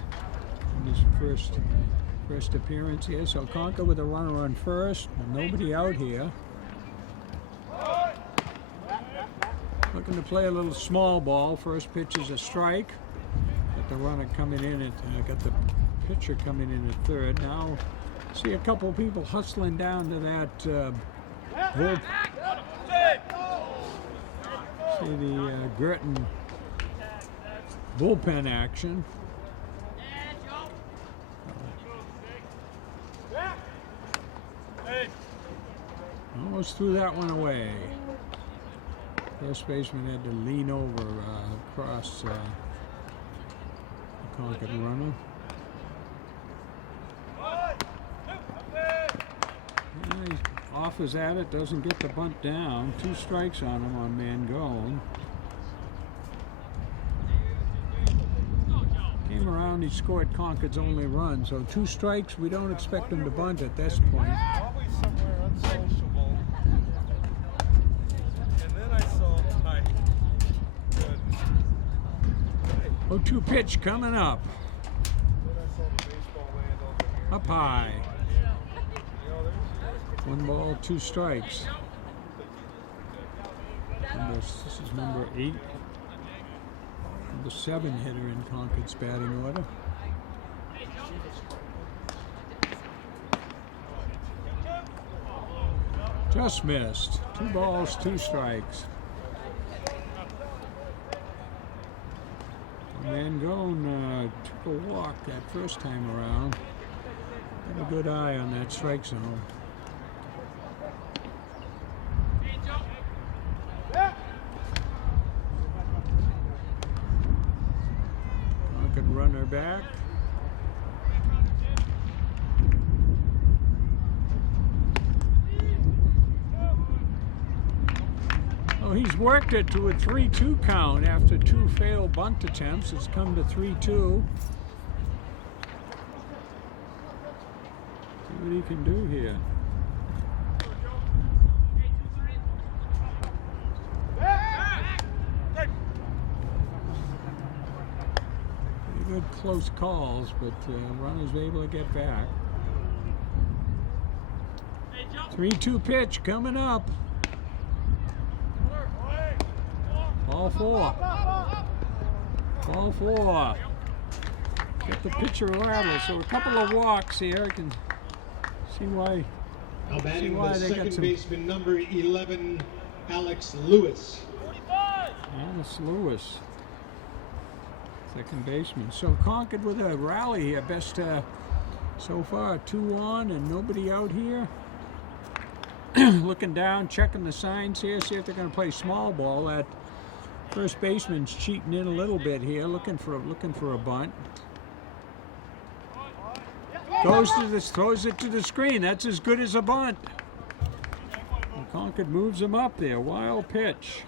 in his first appearance here. So Concord with a runner on first, nobody out here. Looking to play a little small ball. First pitch is a strike. Got the runner coming in at, got the pitcher coming in at third. Now, see a couple of people hustling down to that see the Guertin bullpen action. Almost threw that one away. First baseman had to lean over across the Concord runner. And he offers at it, doesn't get the bunt down. 2 strikes on him on Mangone. Came around, he scored Concord's only run. So 2 strikes, we don't expect him to bunt at this point. Probably somewhere unsociable. And then I saw Mike. Good. 0-2 pitch coming up. Then I saw the baseball land over here. Up high. You know, there's 1 ball, 2 strikes. This is number 8. Number 7 hitter in Concord's batting order. Just missed. 2 balls, 2 strikes. Mangone took a walk that first time around. Had a good eye on that strike zone. Concord runner back. Oh, he's worked it to a 3-2 count after 2 failed bunt attempts. It's come to 3-2. See what he can do here. Pretty good close calls, but runners were able to get back. 3-2 pitch coming up. Ball 4. Ball 4. Get the pitcher rattled. So a couple of walks here. I can see why. Now batting why the they got second some- baseman, number 11, Alex Lewis. Dennis Lewis, second baseman. So Concord with a rally here. Best so far, 2 on and nobody out here. Looking down, checking the signs here, see if they're going to play small ball. That first baseman's cheating in a little bit here, looking for a bunt. Goes to this, throws it to the screen. That's as good as a bunt. And Concord moves him up there. Wild pitch.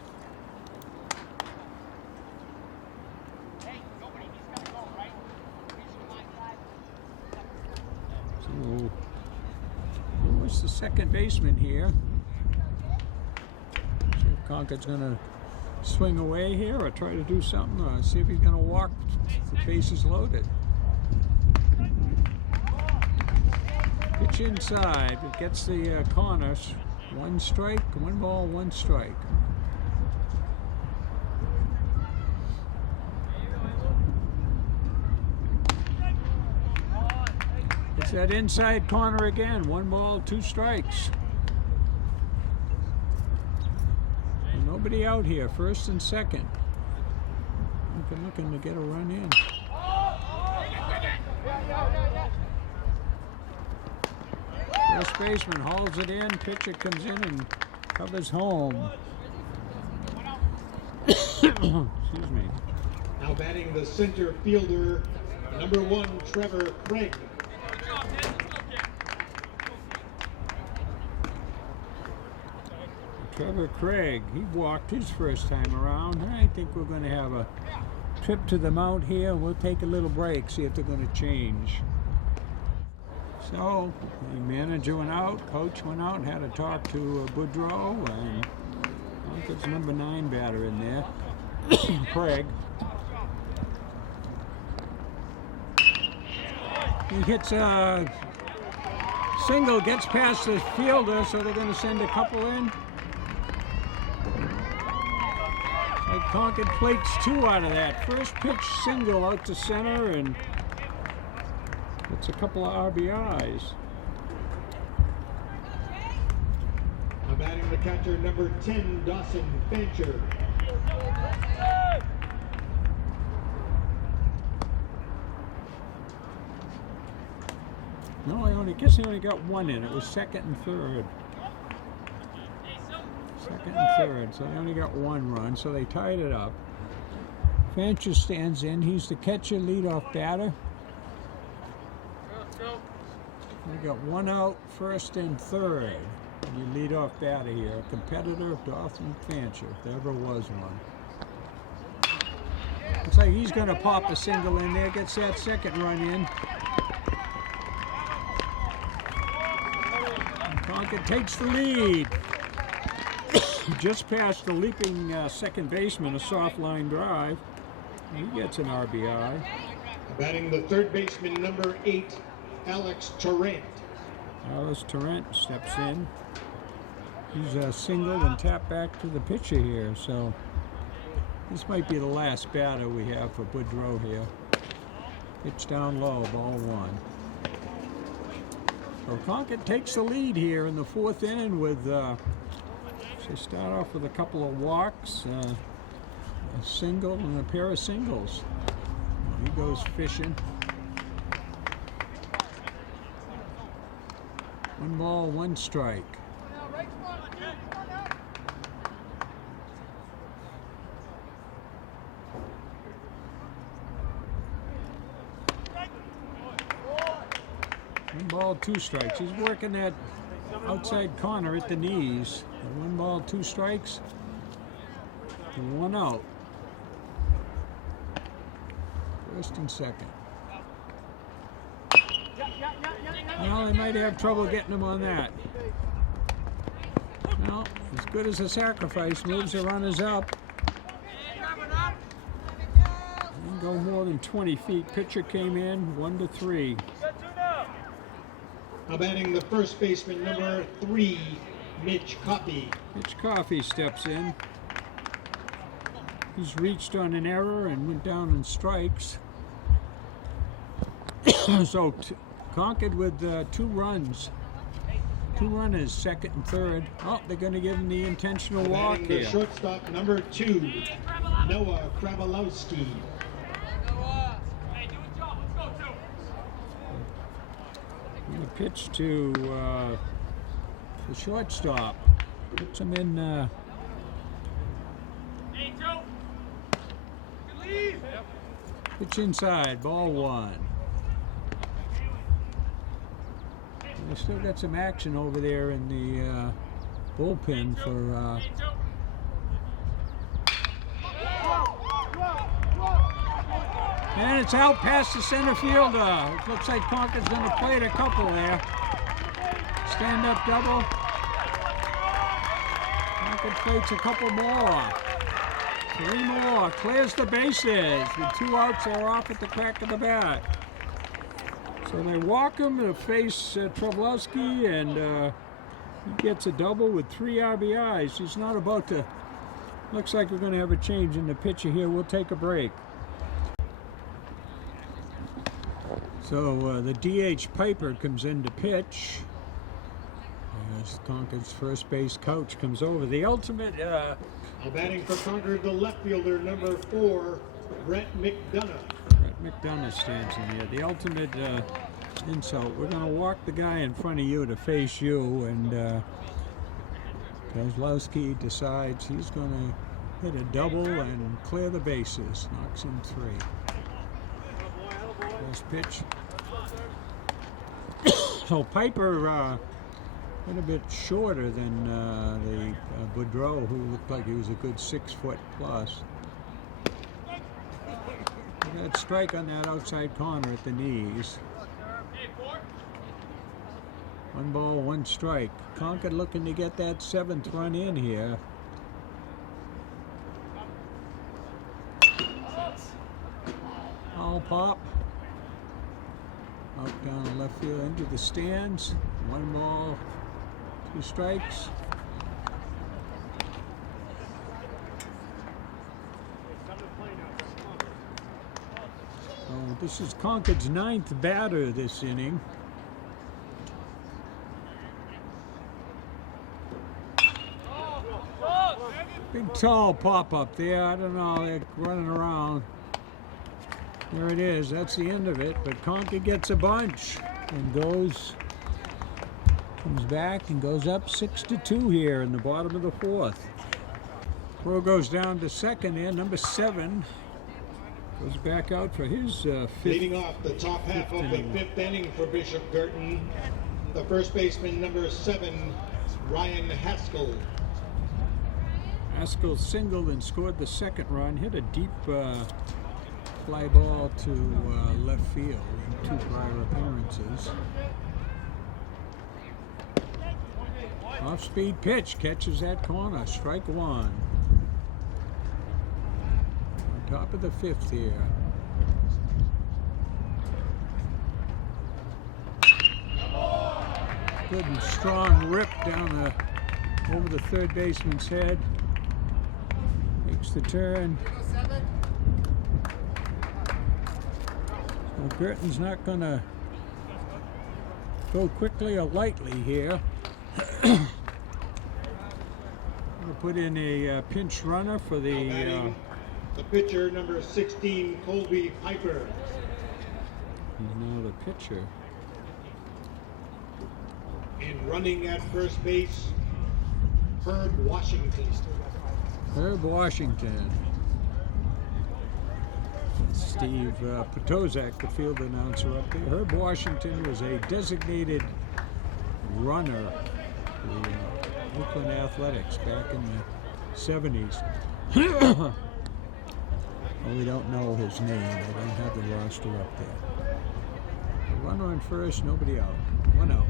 So, who's the second baseman here? See if Concord's going to swing away here or try to do something, or see if he's going to walk the bases loaded. Pitch inside, it gets the corners. 1 strike, 1 ball, 1 strike. It's that inside corner again. 1 ball, 2 strikes. And nobody out here, first and second. Looking to get a run in. First baseman hauls it in, pitcher comes in and covers home. Excuse me. Now batting the center fielder, number 1, Trevor Craig. Trevor Craig, he walked his first time around. I think we're going to have a trip to the mount here. We'll take a little break, see if they're going to change. So, the manager went out, coach went out and had a talk to Boudreau, and I think it's number 9 batter in there, Craig. He hits a single, gets past the fielder, so they're going to send a couple in. Like Concord plates 2 out of that. First pitch single out to center, and it's a couple of RBIs. Now batting the catcher, number 10, Dawson Fancher. No, I guess he only got 1 in. It was second and third. Second and third, so they only got 1 run, so they tied it up. Fancher stands in. He's the catcher, leadoff batter. We got 1 out, first and third. And you lead off batter here. Competitor, Dawson Fancher, if there ever was one. Looks like he's going to pop a single in there, gets that second run in. And Concord takes the lead. Just past the leaping second baseman, a soft line drive. He gets an RBI. Batting the third baseman, number 8, Alex Tarrant. Alex Tarrant steps in. He's a single and tap back to the pitcher here, so this might be the last batter we have for Boudreau here. Pitch down low, ball 1. So Concord takes the lead here in the 4th inning with, so start off with a couple of walks, a single and a pair of singles. He goes fishing. 1 ball, 1 strike. One ball, 2 strikes. He's working that outside corner at the knees. 1 ball, 2 strikes. And 1 out. First and second. Well, they might have trouble getting him on that. Well, as good as a sacrifice, moves the runners up. Didn't go more than 20 feet. Pitcher came in, 1-3. Now batting the first baseman, number 3, Mitch Coffey. Mitch Coffey steps in. He's reached on an error and went down in strikes. So Concord with 2 runs. Two runners, second and third. Oh, they're going to give him the intentional walk Batting the here. shortstop, number 2, Noah Krabalowski. Going to pitch to the shortstop. Puts him in. Pitch inside, ball 1. They still got some action over there in the bullpen for. And it's out past the center fielder. It looks like Concord's going to play a couple there. Stand-up double. Concord plates a couple more. 3 more. Clears the bases. With 2 outs, they're off at the crack of the bat. So they walk him to face Travelowski, and he gets a double with 3 RBIs. He's not about to. Looks like we're going to have a change in the pitcher here. We'll take a break. So the DH Piper comes in to pitch. As Concord's first base coach comes over. The ultimate. Batting for Concord, the left fielder, number 4, Brett McDonough. Brett McDonough stands in here. The ultimate insult. We're going to walk the guy in front of you to face you, and Kozlowski decides he's going to hit a double and clear the bases. Knocks in 3. First pitch. So Piper a little bit shorter than the Boudreau, who looked like he was a good 6 foot plus. That strike on that outside corner at the knees. 1 ball, 1 strike. Concord looking to get that 7th run in here. All pop. Out down the left field into the stands. 1 ball, 2 strikes. Oh, this is Concord's 9th batter this inning. Big tall pop up there. I don't know, they're running around. There it is. That's the end of it. But Concord gets a bunch and comes back and goes up 6-2 here in the bottom of the 4th. Throw goes down to second there. Number 7 goes back out for his 5th. Leading off the top half of the 5th inning for Bishop Guertin, the first baseman, number 7, Ryan Haskell. Haskell singled and scored the 2nd run. Hit a deep fly ball to left field in 2 prior appearances. Off-speed pitch, catches that corner, strike 1. On top of the 5th here. Good and strong rip down over the 3rd baseman's head. Makes the turn. So Guertin's not going to go quickly or lightly here. Going to put in a pinch runner for the pitcher, number 16, Colby Piper. He's now the pitcher. And running at first base, Herb Washington. Herb Washington. Steve Potozak, the field announcer up there. Herb Washington was a designated runner for the Oakland Athletics back in the 70s. Well, we don't know his name. They don't have the roster up there. The runner on first, nobody out. 1 out.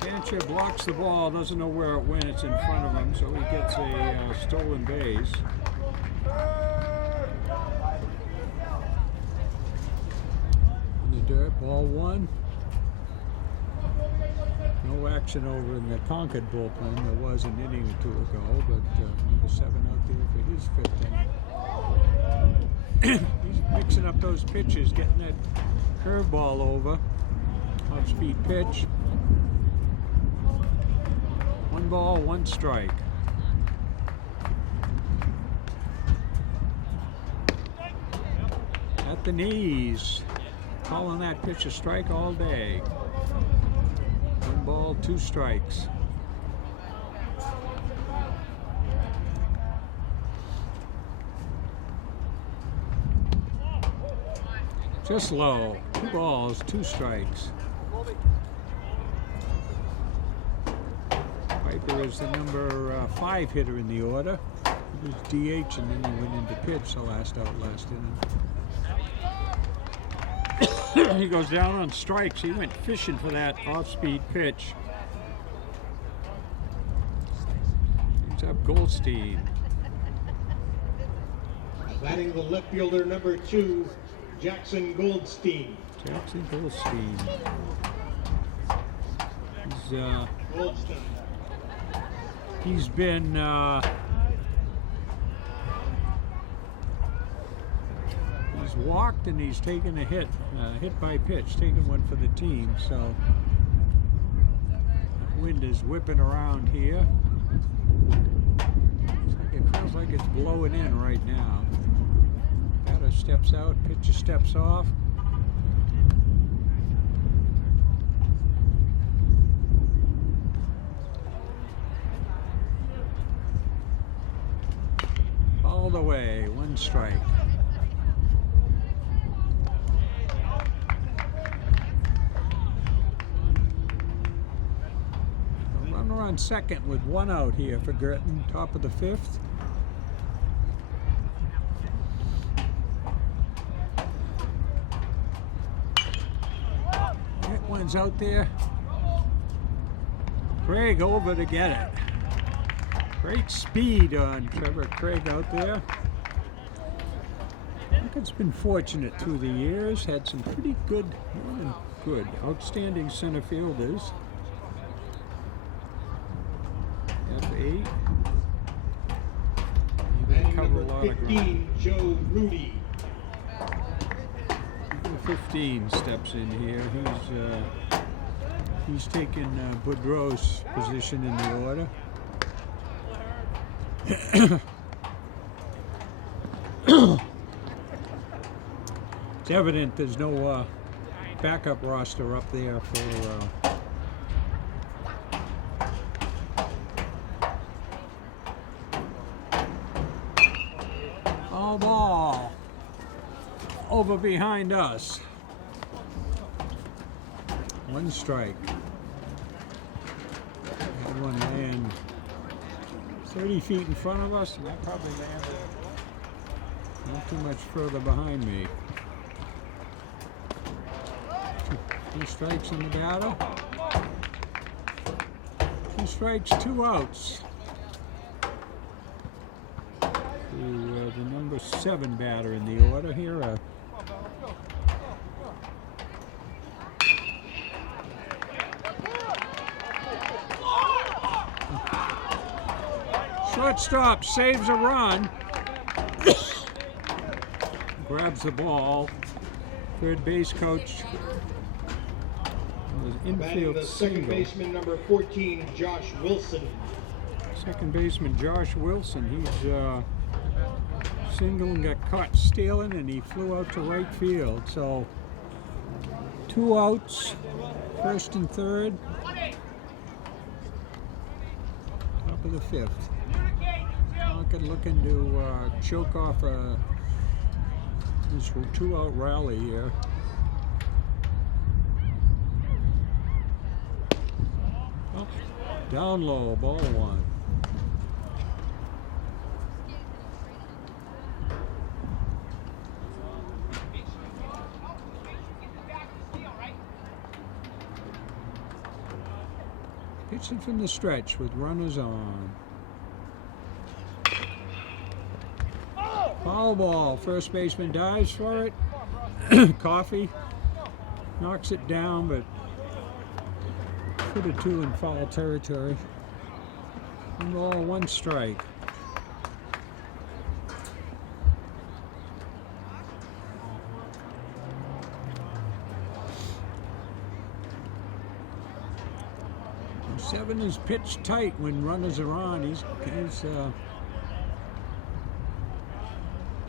Catcher blocks the ball, doesn't know where it went. It's in front of him, so he gets a stolen base. In the dirt, ball 1. No action over in the Concord bullpen. There was an inning or 2 ago, but number 7 out there for his 5th inning. He's mixing up those pitches, getting that curveball over. Off-speed pitch. 1 ball, 1 strike. At the knees. Calling that pitch a strike all day. 1 ball, 2 strikes. Just low. 2 balls, 2 strikes. Piper is the number 5 hitter in the order. He was DH and then he went into pitch the last inning. He goes down on strikes. He went fishing for that off-speed pitch. Brings up Goldstein. Batting the left fielder, number 2, Jackson Goldstein. Jackson Goldstein. Goldstein. He's been he's walked and he's taken a hit by pitch, taken one for the team. So wind is whipping around here. It feels like it's blowing in right now. Batter steps out, pitcher steps off. All the way, 1 strike. A runner on second with 1 out here for Guertin, top of the 5th. That one's out there. Craig over to get it. Great speed on Trevor Craig out there. It's been fortunate through the years, had some pretty good, more than good, outstanding center fielders. F8. Batting Cover a number lot of 15, Joe Rudy. 15 steps in here. He's taken Boudreau's position in the order. It's evident there's no backup roster up there for all ball over behind us. 1 strike. Had one land 30 feet in front of us, and that probably landed not too much further behind me. 2 strikes on the batter. 2 strikes, 2 outs. To the number 7 batter in the order here. Shortstop saves a run. Grabs the ball. Third base coach. Batting the second baseman, number 14, Josh Wilson. Second baseman Josh Wilson. He's single and got caught stealing, and he flew out to right field. So 2 outs, 1st and 3rd. Top of the 5th. Looking to choke off this 2-out rally here. Oh, down low, ball 1. Pitching from the stretch with runners on. Foul ball. First baseman dives for it. Coffey knocks it down, but put a 2 in foul territory. 1 ball, 1 strike. 7 is pitched tight when runners are on.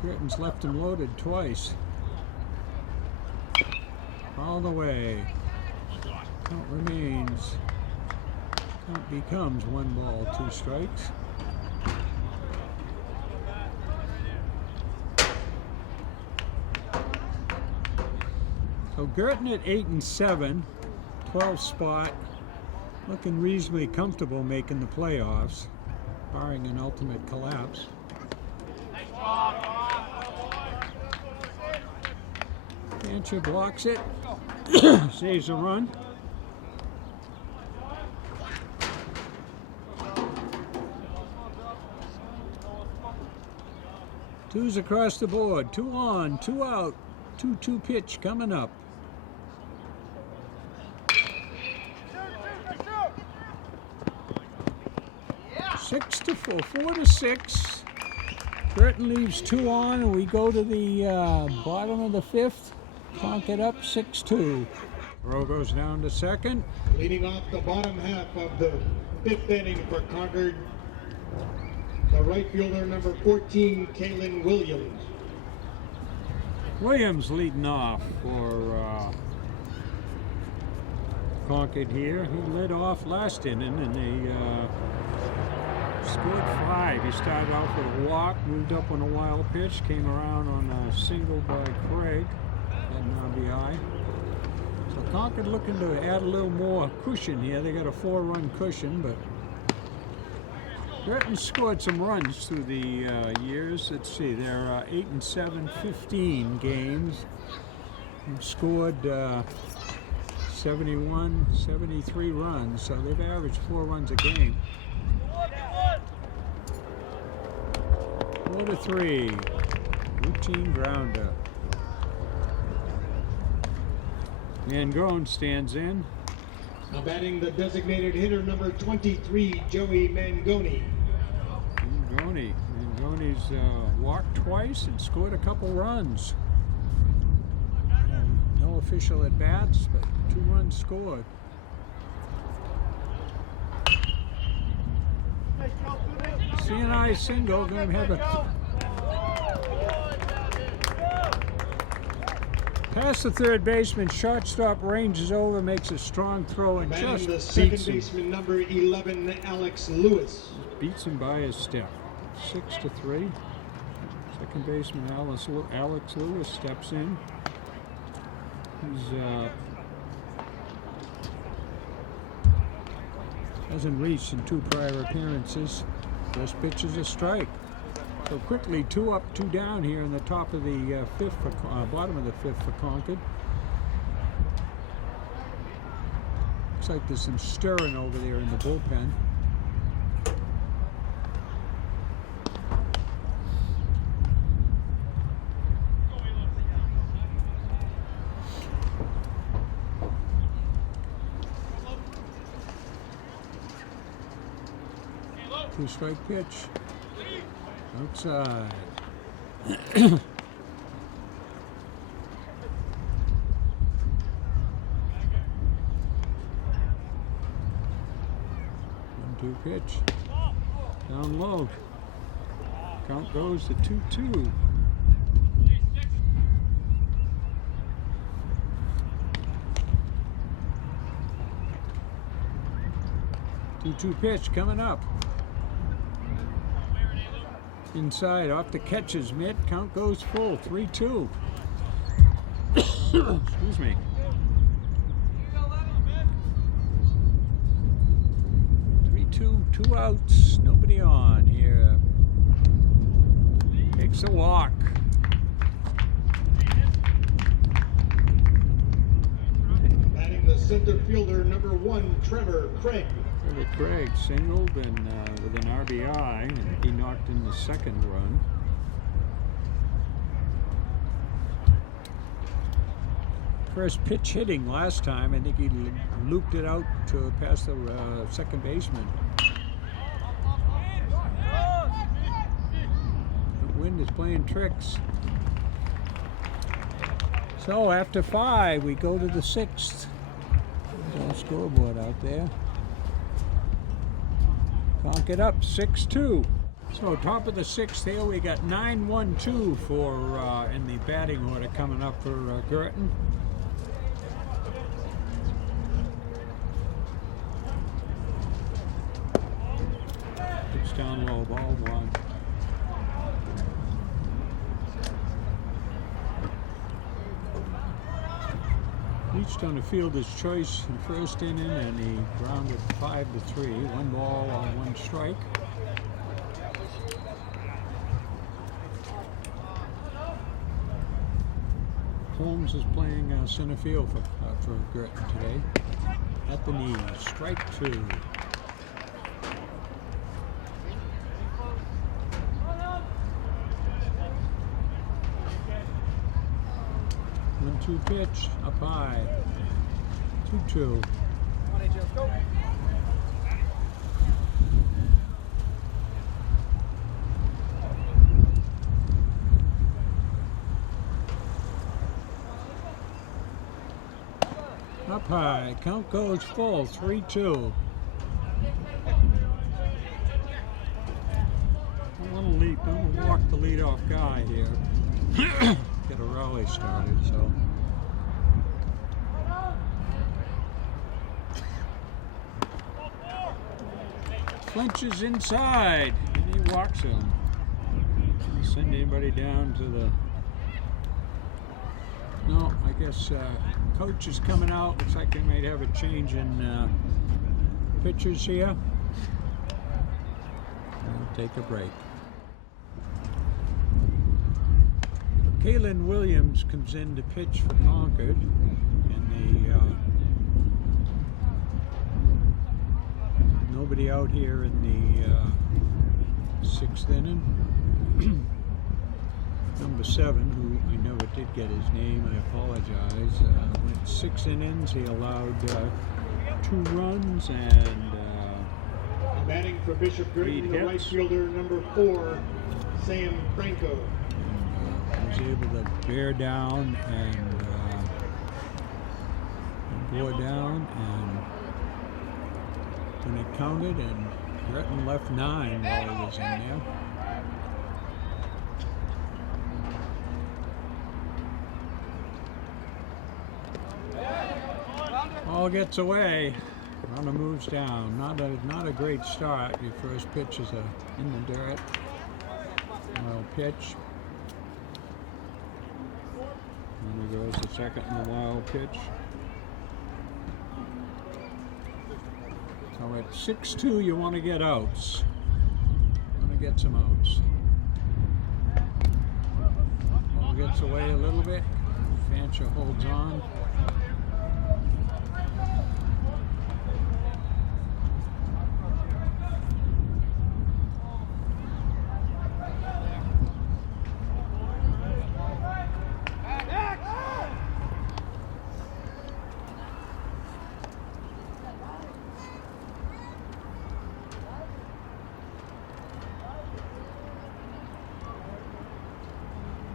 Guertin's left him loaded twice. All the way. Count remains. Count becomes 1 ball, 2 strikes. So Guertin at 8 and 7, 12th spot, looking reasonably comfortable making the playoffs, barring an ultimate collapse. Cancer blocks it, saves a run. Twos across the board, 2 on, 2 out, 2-2 pitch coming up. Six to 4, 4 to 6. Guertin leaves 2 on, and we go to the bottom of the 5th. Clonk it up 6-2. Throw goes down to second. Leading off the bottom half of the 5th inning for Concord, the right fielder number 14, Kalen Williams. Williams leading off for Concord here. He led off last inning, and they scored 5. He started off with a walk, moved up on a wild pitch, came around on a single by Craig, had an RBI. So Concord looking to add a little more cushion here. They got a 4-run cushion, but Guertin scored some runs through the years. Let's see, they're 8 and 7, 15 games. They've scored 71, 73 runs, so they've averaged 4 runs a game. 4 to 3, routine grounder. Mangone stands in. Now batting the designated hitter number 23, Joey Mangone. Mangone's walked twice and scored a couple runs. No official at bats, but 2 runs scored. CNI single, going to have a past the third baseman, shortstop ranges over, makes a strong throw, and Batting the just second beats him. baseman number 11, Alex Lewis. Beats him by his step. 6 to 3. Second baseman Alex Lewis steps in. He's hasn't reached in 2 prior appearances. First pitch is a strike. So quickly, 2 up, 2 down here in the top of the 5th, bottom of the 5th for Concord. Looks like there's some stirring over there in the bullpen. Two-strike pitch. Outside. 1-2 pitch. Down low. Count goes to 2-2. Two-two pitch coming up. Inside, off the catcher's mitt. Count goes full. 3-2. Excuse me. 3-2, 2 outs. Nobody on here. Takes a walk. Batting the center fielder number 1, Trevor Craig. Craig singled and with an RBI, and he knocked in the second run. First pitch hitting last time. I think he looped it out to past the second baseman. The wind is playing tricks. So after 5, we go to the 6th. There's a scoreboard out there. Concord up 6-2. So top of the sixth here, we got 9-1-2 for in the batting order coming up for Guertin. It's down low, ball one. Reached on the fielder's choice in first inning, and he grounded 5-3. 1 ball on 1 strike. Holmes is playing center field for Guertin today. At the knee, strike 2. 1-2 pitch, up high. 2-2. Up high, count goes full, 3-2. I want to lead, I'm going to walk the leadoff guy here. Get a rally started, so. Clinches inside, and he walks him. Didn't send anybody down to the. No, I guess coach is coming out. Looks like they might have a change in pitchers here. We'll take a break. Kalen Williams comes in to pitch for Concord in the nobody out here in the 6th inning. Number 7, who I never did get his name, I apologize. Went 6 innings. He allowed 2 runs and batting for Bishop Guertin, the right fielder, number 4, Sam Franco. Was able to bear down and bore down, and when it counted, and Guertin left 9 while he was in there. Ball gets away. Runner moves down. Not a great start. Your first pitch is in the dirt. Wild pitch. And there goes the second in the wild pitch. So at 6-2, you want to get outs. You want to get some outs. Ball gets away a little bit. Fancher holds on.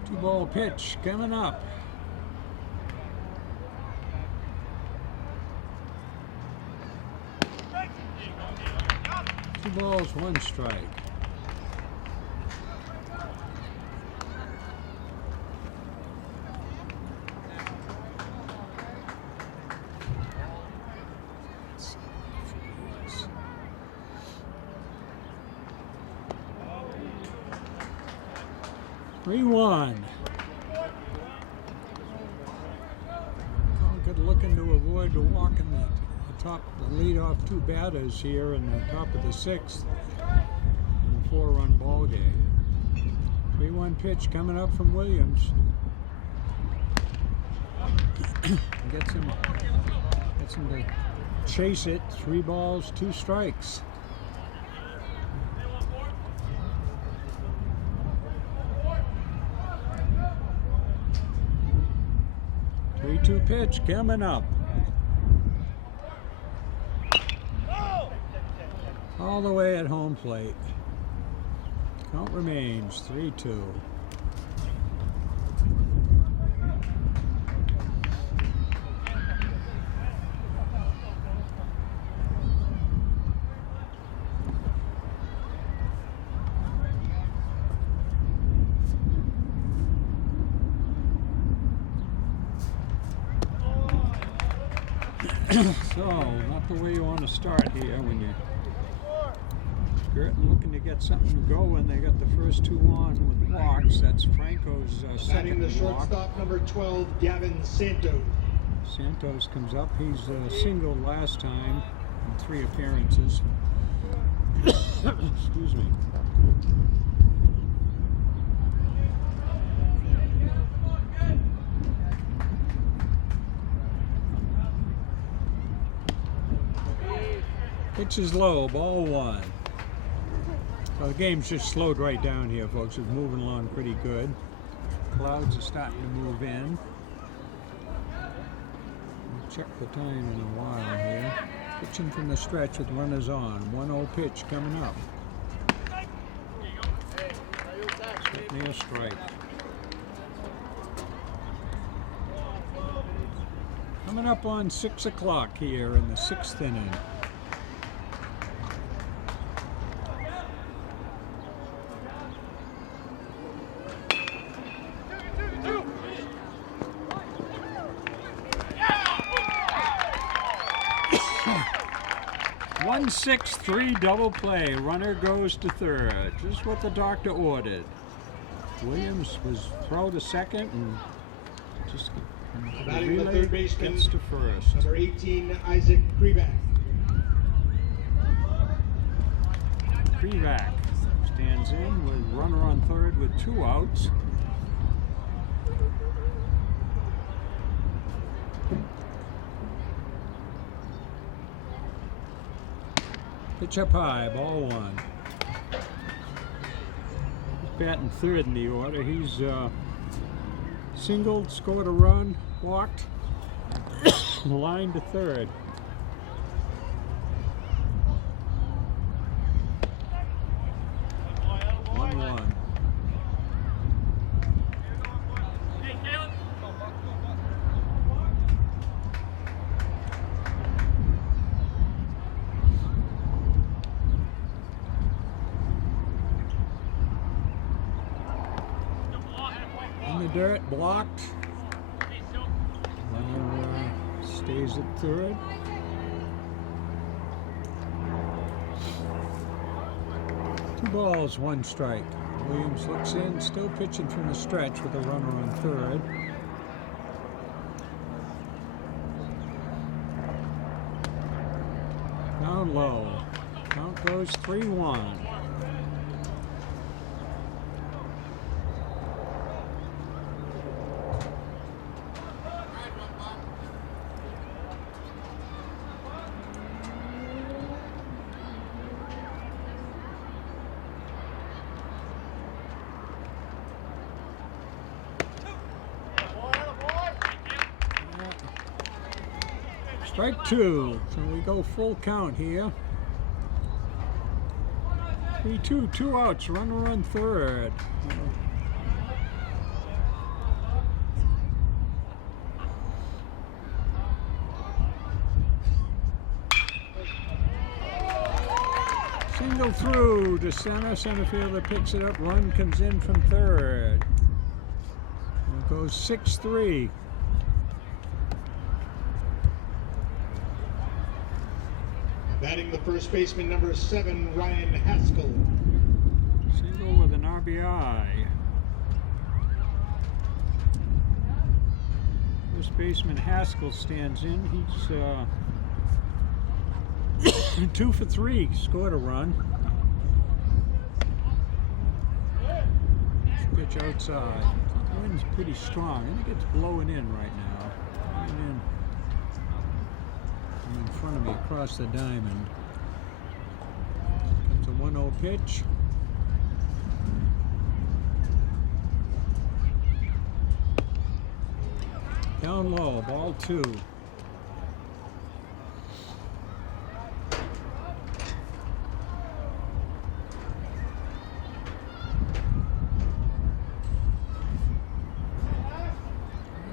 Two-ball pitch coming up. Two balls, 1 strike. Concord looking to avoid the walk in the top, the lead-off 2 batters here in the top of the 6th in a 4-run ball game. 3-1 pitch coming up from Williams. Gets him to chase it. 3 balls, 2 strikes. 3-2 pitch coming up. All the way at home plate. Count remains 3-2. So, not the way you want to start here when you're Guertin looking to get something going. They got the first two on with walks. That's Franco's Batting second the walk. shortstop, number 12, Gavin Santos. Santos comes up. He's single last time in 3 appearances. Excuse me. Pitch is low, ball 1. Well, the game's just slowed right down here, folks. It's moving along pretty good. Clouds are starting to move in. We'll check the time in a while here. Pitching from the stretch with runners on. 1-0 pitch coming up. Near strike. Coming up on 6 o'clock here in the 6th inning. One 6-3 double play. Runner goes to third. Just what the doctor ordered. Williams was throw to second and just Batting the third baseman, gets to first. number 18, Isaac Krivak. Krivak stands in with runner on third with 2 outs. Pitch up high, ball 1. He's batting third in the order. He's singled, scored a run, walked, line to third. In the dirt, blocked. Runner stays at third. Two balls, 1 strike. Williams looks in, still pitching from the stretch with a runner on third. Down low. Count goes 3-1. Strike 2. So we go full count here. 3-2, 2 outs, runner on third. Single through to center. Center fielder picks it up. Run comes in from third. It goes 6-3. Batting the first baseman, number 7, Ryan Haskell. Single with an RBI. First baseman Haskell stands in. He's 2 for 3. Scored a run. Pitch outside. The wind's pretty strong. I think it's blowing in right now. Blowing in. In front of me across the diamond. Comes a 1-0 pitch. Down low, ball 2.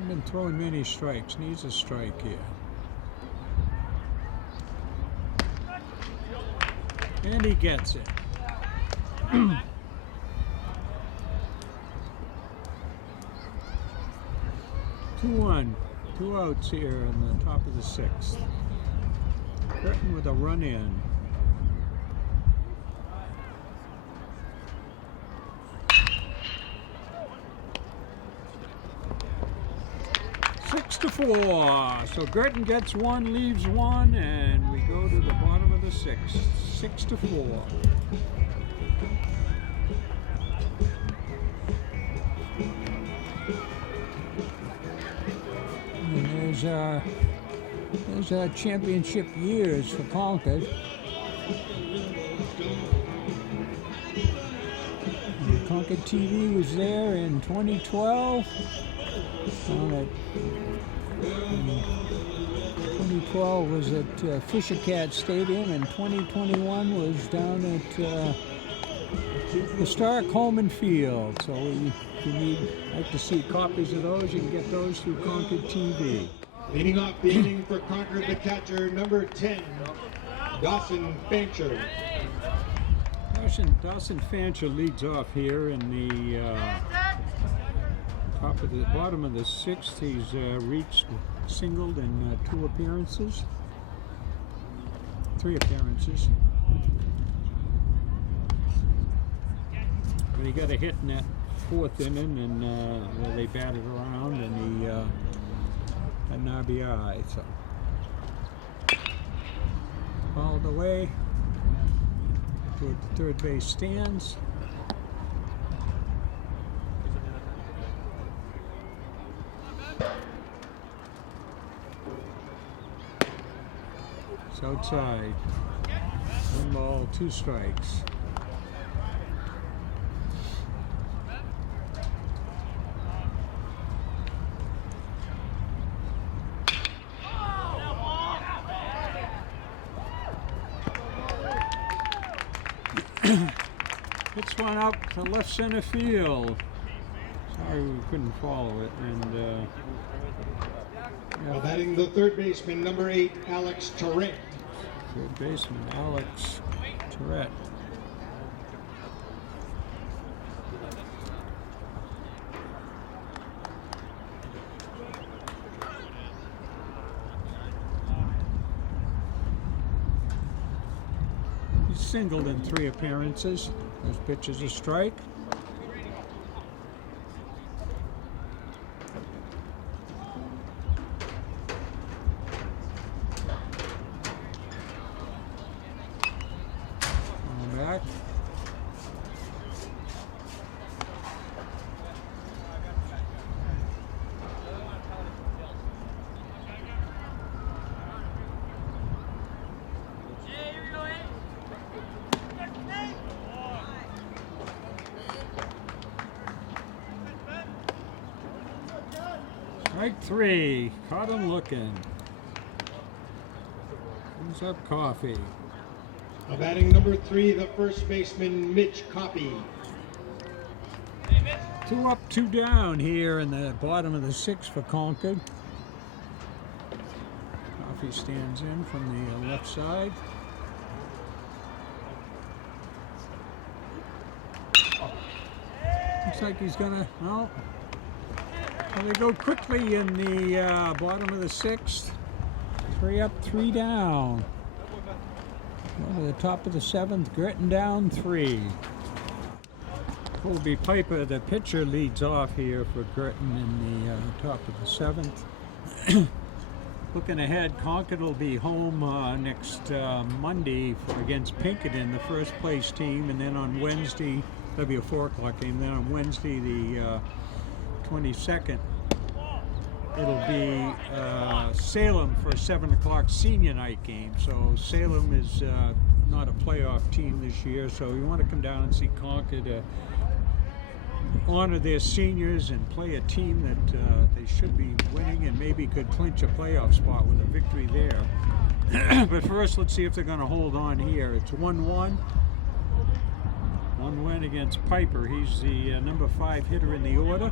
I've been throwing many strikes. Needs a strike here. And he gets it. 2-1. 2 outs here in the top of the 6th. Guertin with a run in. Six to 4. So Guertin gets 1, leaves 1, and we go to the bottom of the 6th. 6 to 4. And there's our championship years for Concord. And Concord TV was there in 2012. 2012 was at Fisher Cat Stadium, and 2021 was down at historic Holman Field. So if you'd like to see copies of those, you can get those through Concord TV. Leading off the inning for Concord, the catcher, number 10, Dawson Fancher. Dawson Fancher leads off here in the bottom of the 6th. He's reached singled in 3 appearances. But he got a hit in that 4th inning, and where they batted around, and he had an RBI. So fouled away toward the third base stands. It's outside. 1 ball, 2 strikes. Hits one up to left center field. Sorry we couldn't follow it. And Now batting the third baseman, number 8, Alex Turret. third baseman Alex Turret. He's singled in 3 appearances. His pitch is a strike. Back. Strike 3. Caught him looking. Comes up Coffee. Now batting number 3, the first baseman, Mitch Coffey. 2 up, 2 down here in the bottom of the 6th for Concord. Coffee stands in from the left side. Looks like he's gonna, well, they go quickly in the bottom of the 6th. 3 up, 3 down. Go to the top of the 7th, Guertin down 3. Colby Piper, the pitcher, leads off here for Guertin in the top of the 7th. Looking ahead, Concord will be home next Monday against Pinkerton, the first place team, and then on Wednesday, that'll be a 4 o'clock game, then on Wednesday the 22nd, it'll be Salem for a 7 o'clock senior night game. So Salem is not a playoff team this year, so we want to come down and see Concord honor their seniors and play a team that they should be winning and maybe could clinch a playoff spot with a victory there. But first, let's see if they're going to hold on here. It's 1-1. 1 win against Piper. He's the number 5 hitter in the order.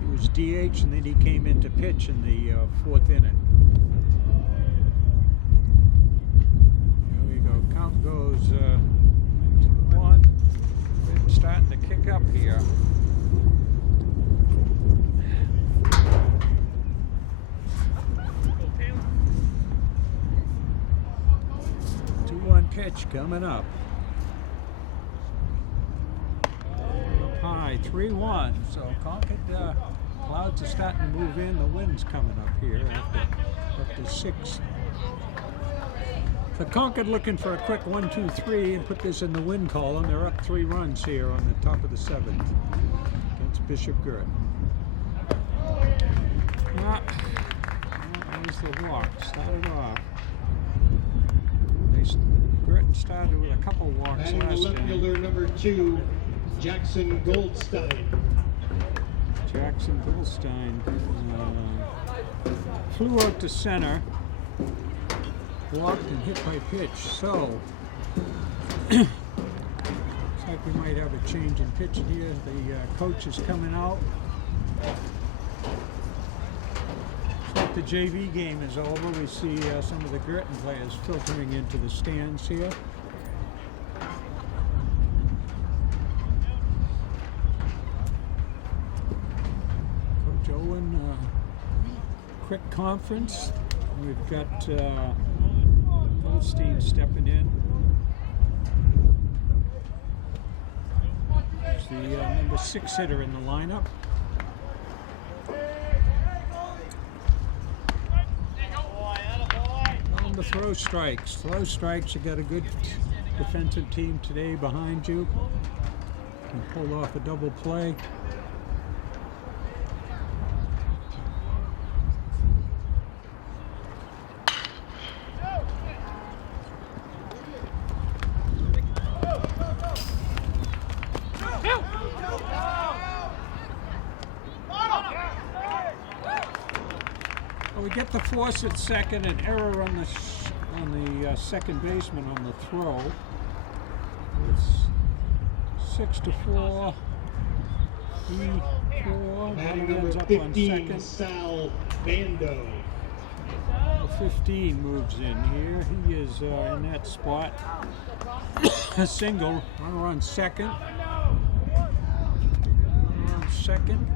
He was DH, and then he came in to pitch in the 4th inning. There we go. Count goes 2-1. It's starting to kick up here. pitch coming up. Up high, 3-1. So Concord clouds are starting to move in. The wind's coming up here. Up to 6. So Concord looking for a quick 1-2-3 and put this in the win column. They're up 3 runs here on the top of the 7th against Bishop Guertin. There's the walk. Started off. Guertin started with a couple walks Batting the last left inning. fielder number 2, Jackson Goldstein. Jackson Goldstein flew out to center, walked and hit by pitch. So looks like we might have a change in pitch here. The coach is coming out. Looks like the JV game is over. We see some of the Guertin players filtering into the stands here. Coach Owen, quick conference. We've got Goldstein stepping in. There's the number 6 hitter in the lineup. On the throw strikes. Throw strikes, you got a good defensive team today behind you. You pulled off a double play. Well, we get the force at second, an error on the second baseman on the throw. It's 6-4. E4. Batting He ends number up on 15, second. Sal Bando. The 15 moves in here. He is in that spot. A single. Runner on second. Runner on second.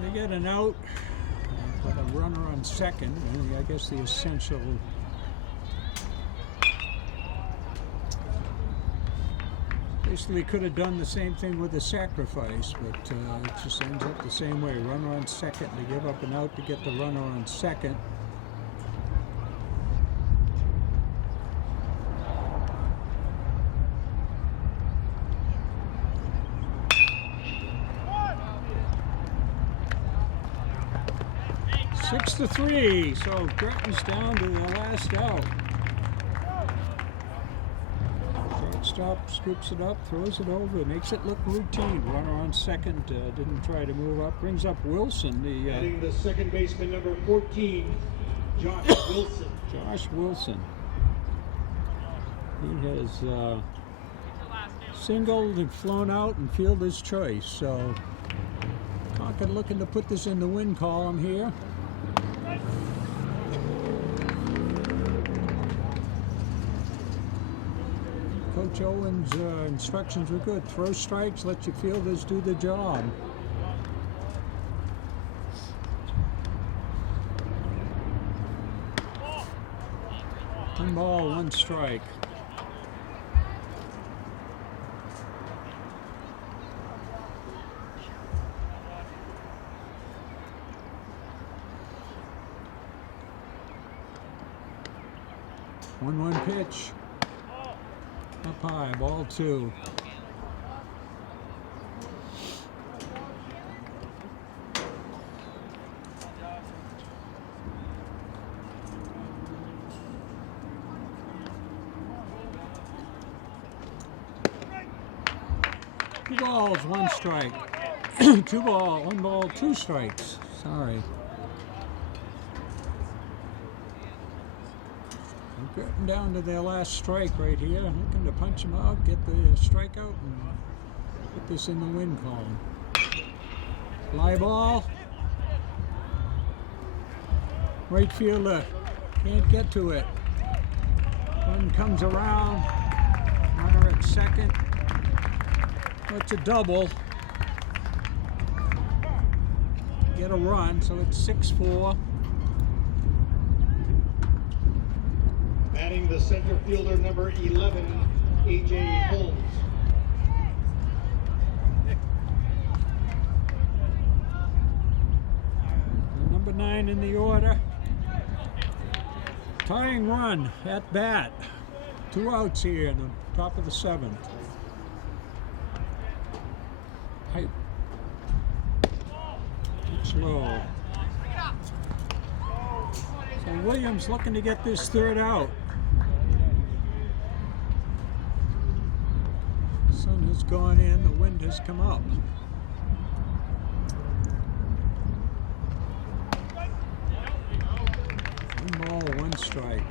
They get an out, put a runner on second, and I guess the essential basically could have done the same thing with the sacrifice, but it just ends up the same way. Runner on second, they give up an out to get the runner on second. Six to 3, so Guertin's down to the last out. Shortstop scoops it up, throws it over, makes it look routine. Runner on second, didn't try to move up. Brings up Wilson, Batting the second baseman number 14, Josh Wilson. Josh Wilson. He has singled and flown out and fielder's choice. So Concord looking to put this in the win column here. Coach Owen's instructions were good. Throw strikes, let your fielders do the job. One ball, one strike. One pitch. Up high, ball 2. Two balls, one strike. One ball, 2 strikes. Sorry. Getting down to their last strike right here. Looking to punch them out, get the strikeout, and put this in the win column. Fly ball. Right fielder can't get to it. One comes around. Runner at second. It's a double. Get a run, so it's 6-4. Batting the center fielder, number 11, A.J. Holmes. Number 9 in the order. Tying run at bat. 2 outs here in the top of the 7th. Pipe. It's low. So Williams looking to get this 3rd out. The sun has gone in, the wind has come up. 1 ball, 1 strike.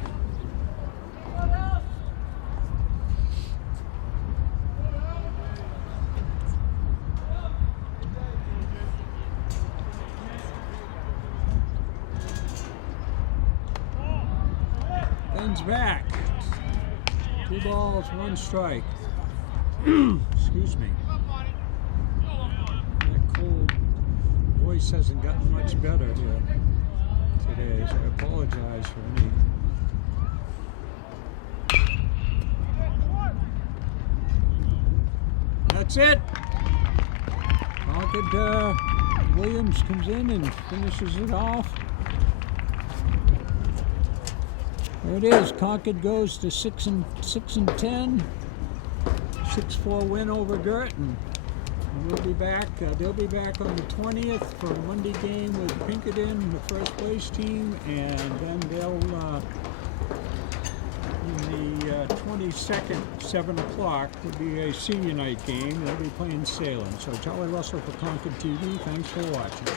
Ben's back. 2 balls, 1 strike. Excuse me. That cold voice hasn't gotten much better here today, so I apologize for any. That's it. Concord, Williams comes in and finishes it off. There it is. Concord goes to 6-10. 6-4 win over Guertin. We'll be back. They'll be back on the 20th for a Monday game with Pinkerton, the first place team, and then they'll in the 22nd, 7 o'clock, will be a senior night game. They'll be playing Salem. So Charlie Russell for Concord TV. Thanks for watching.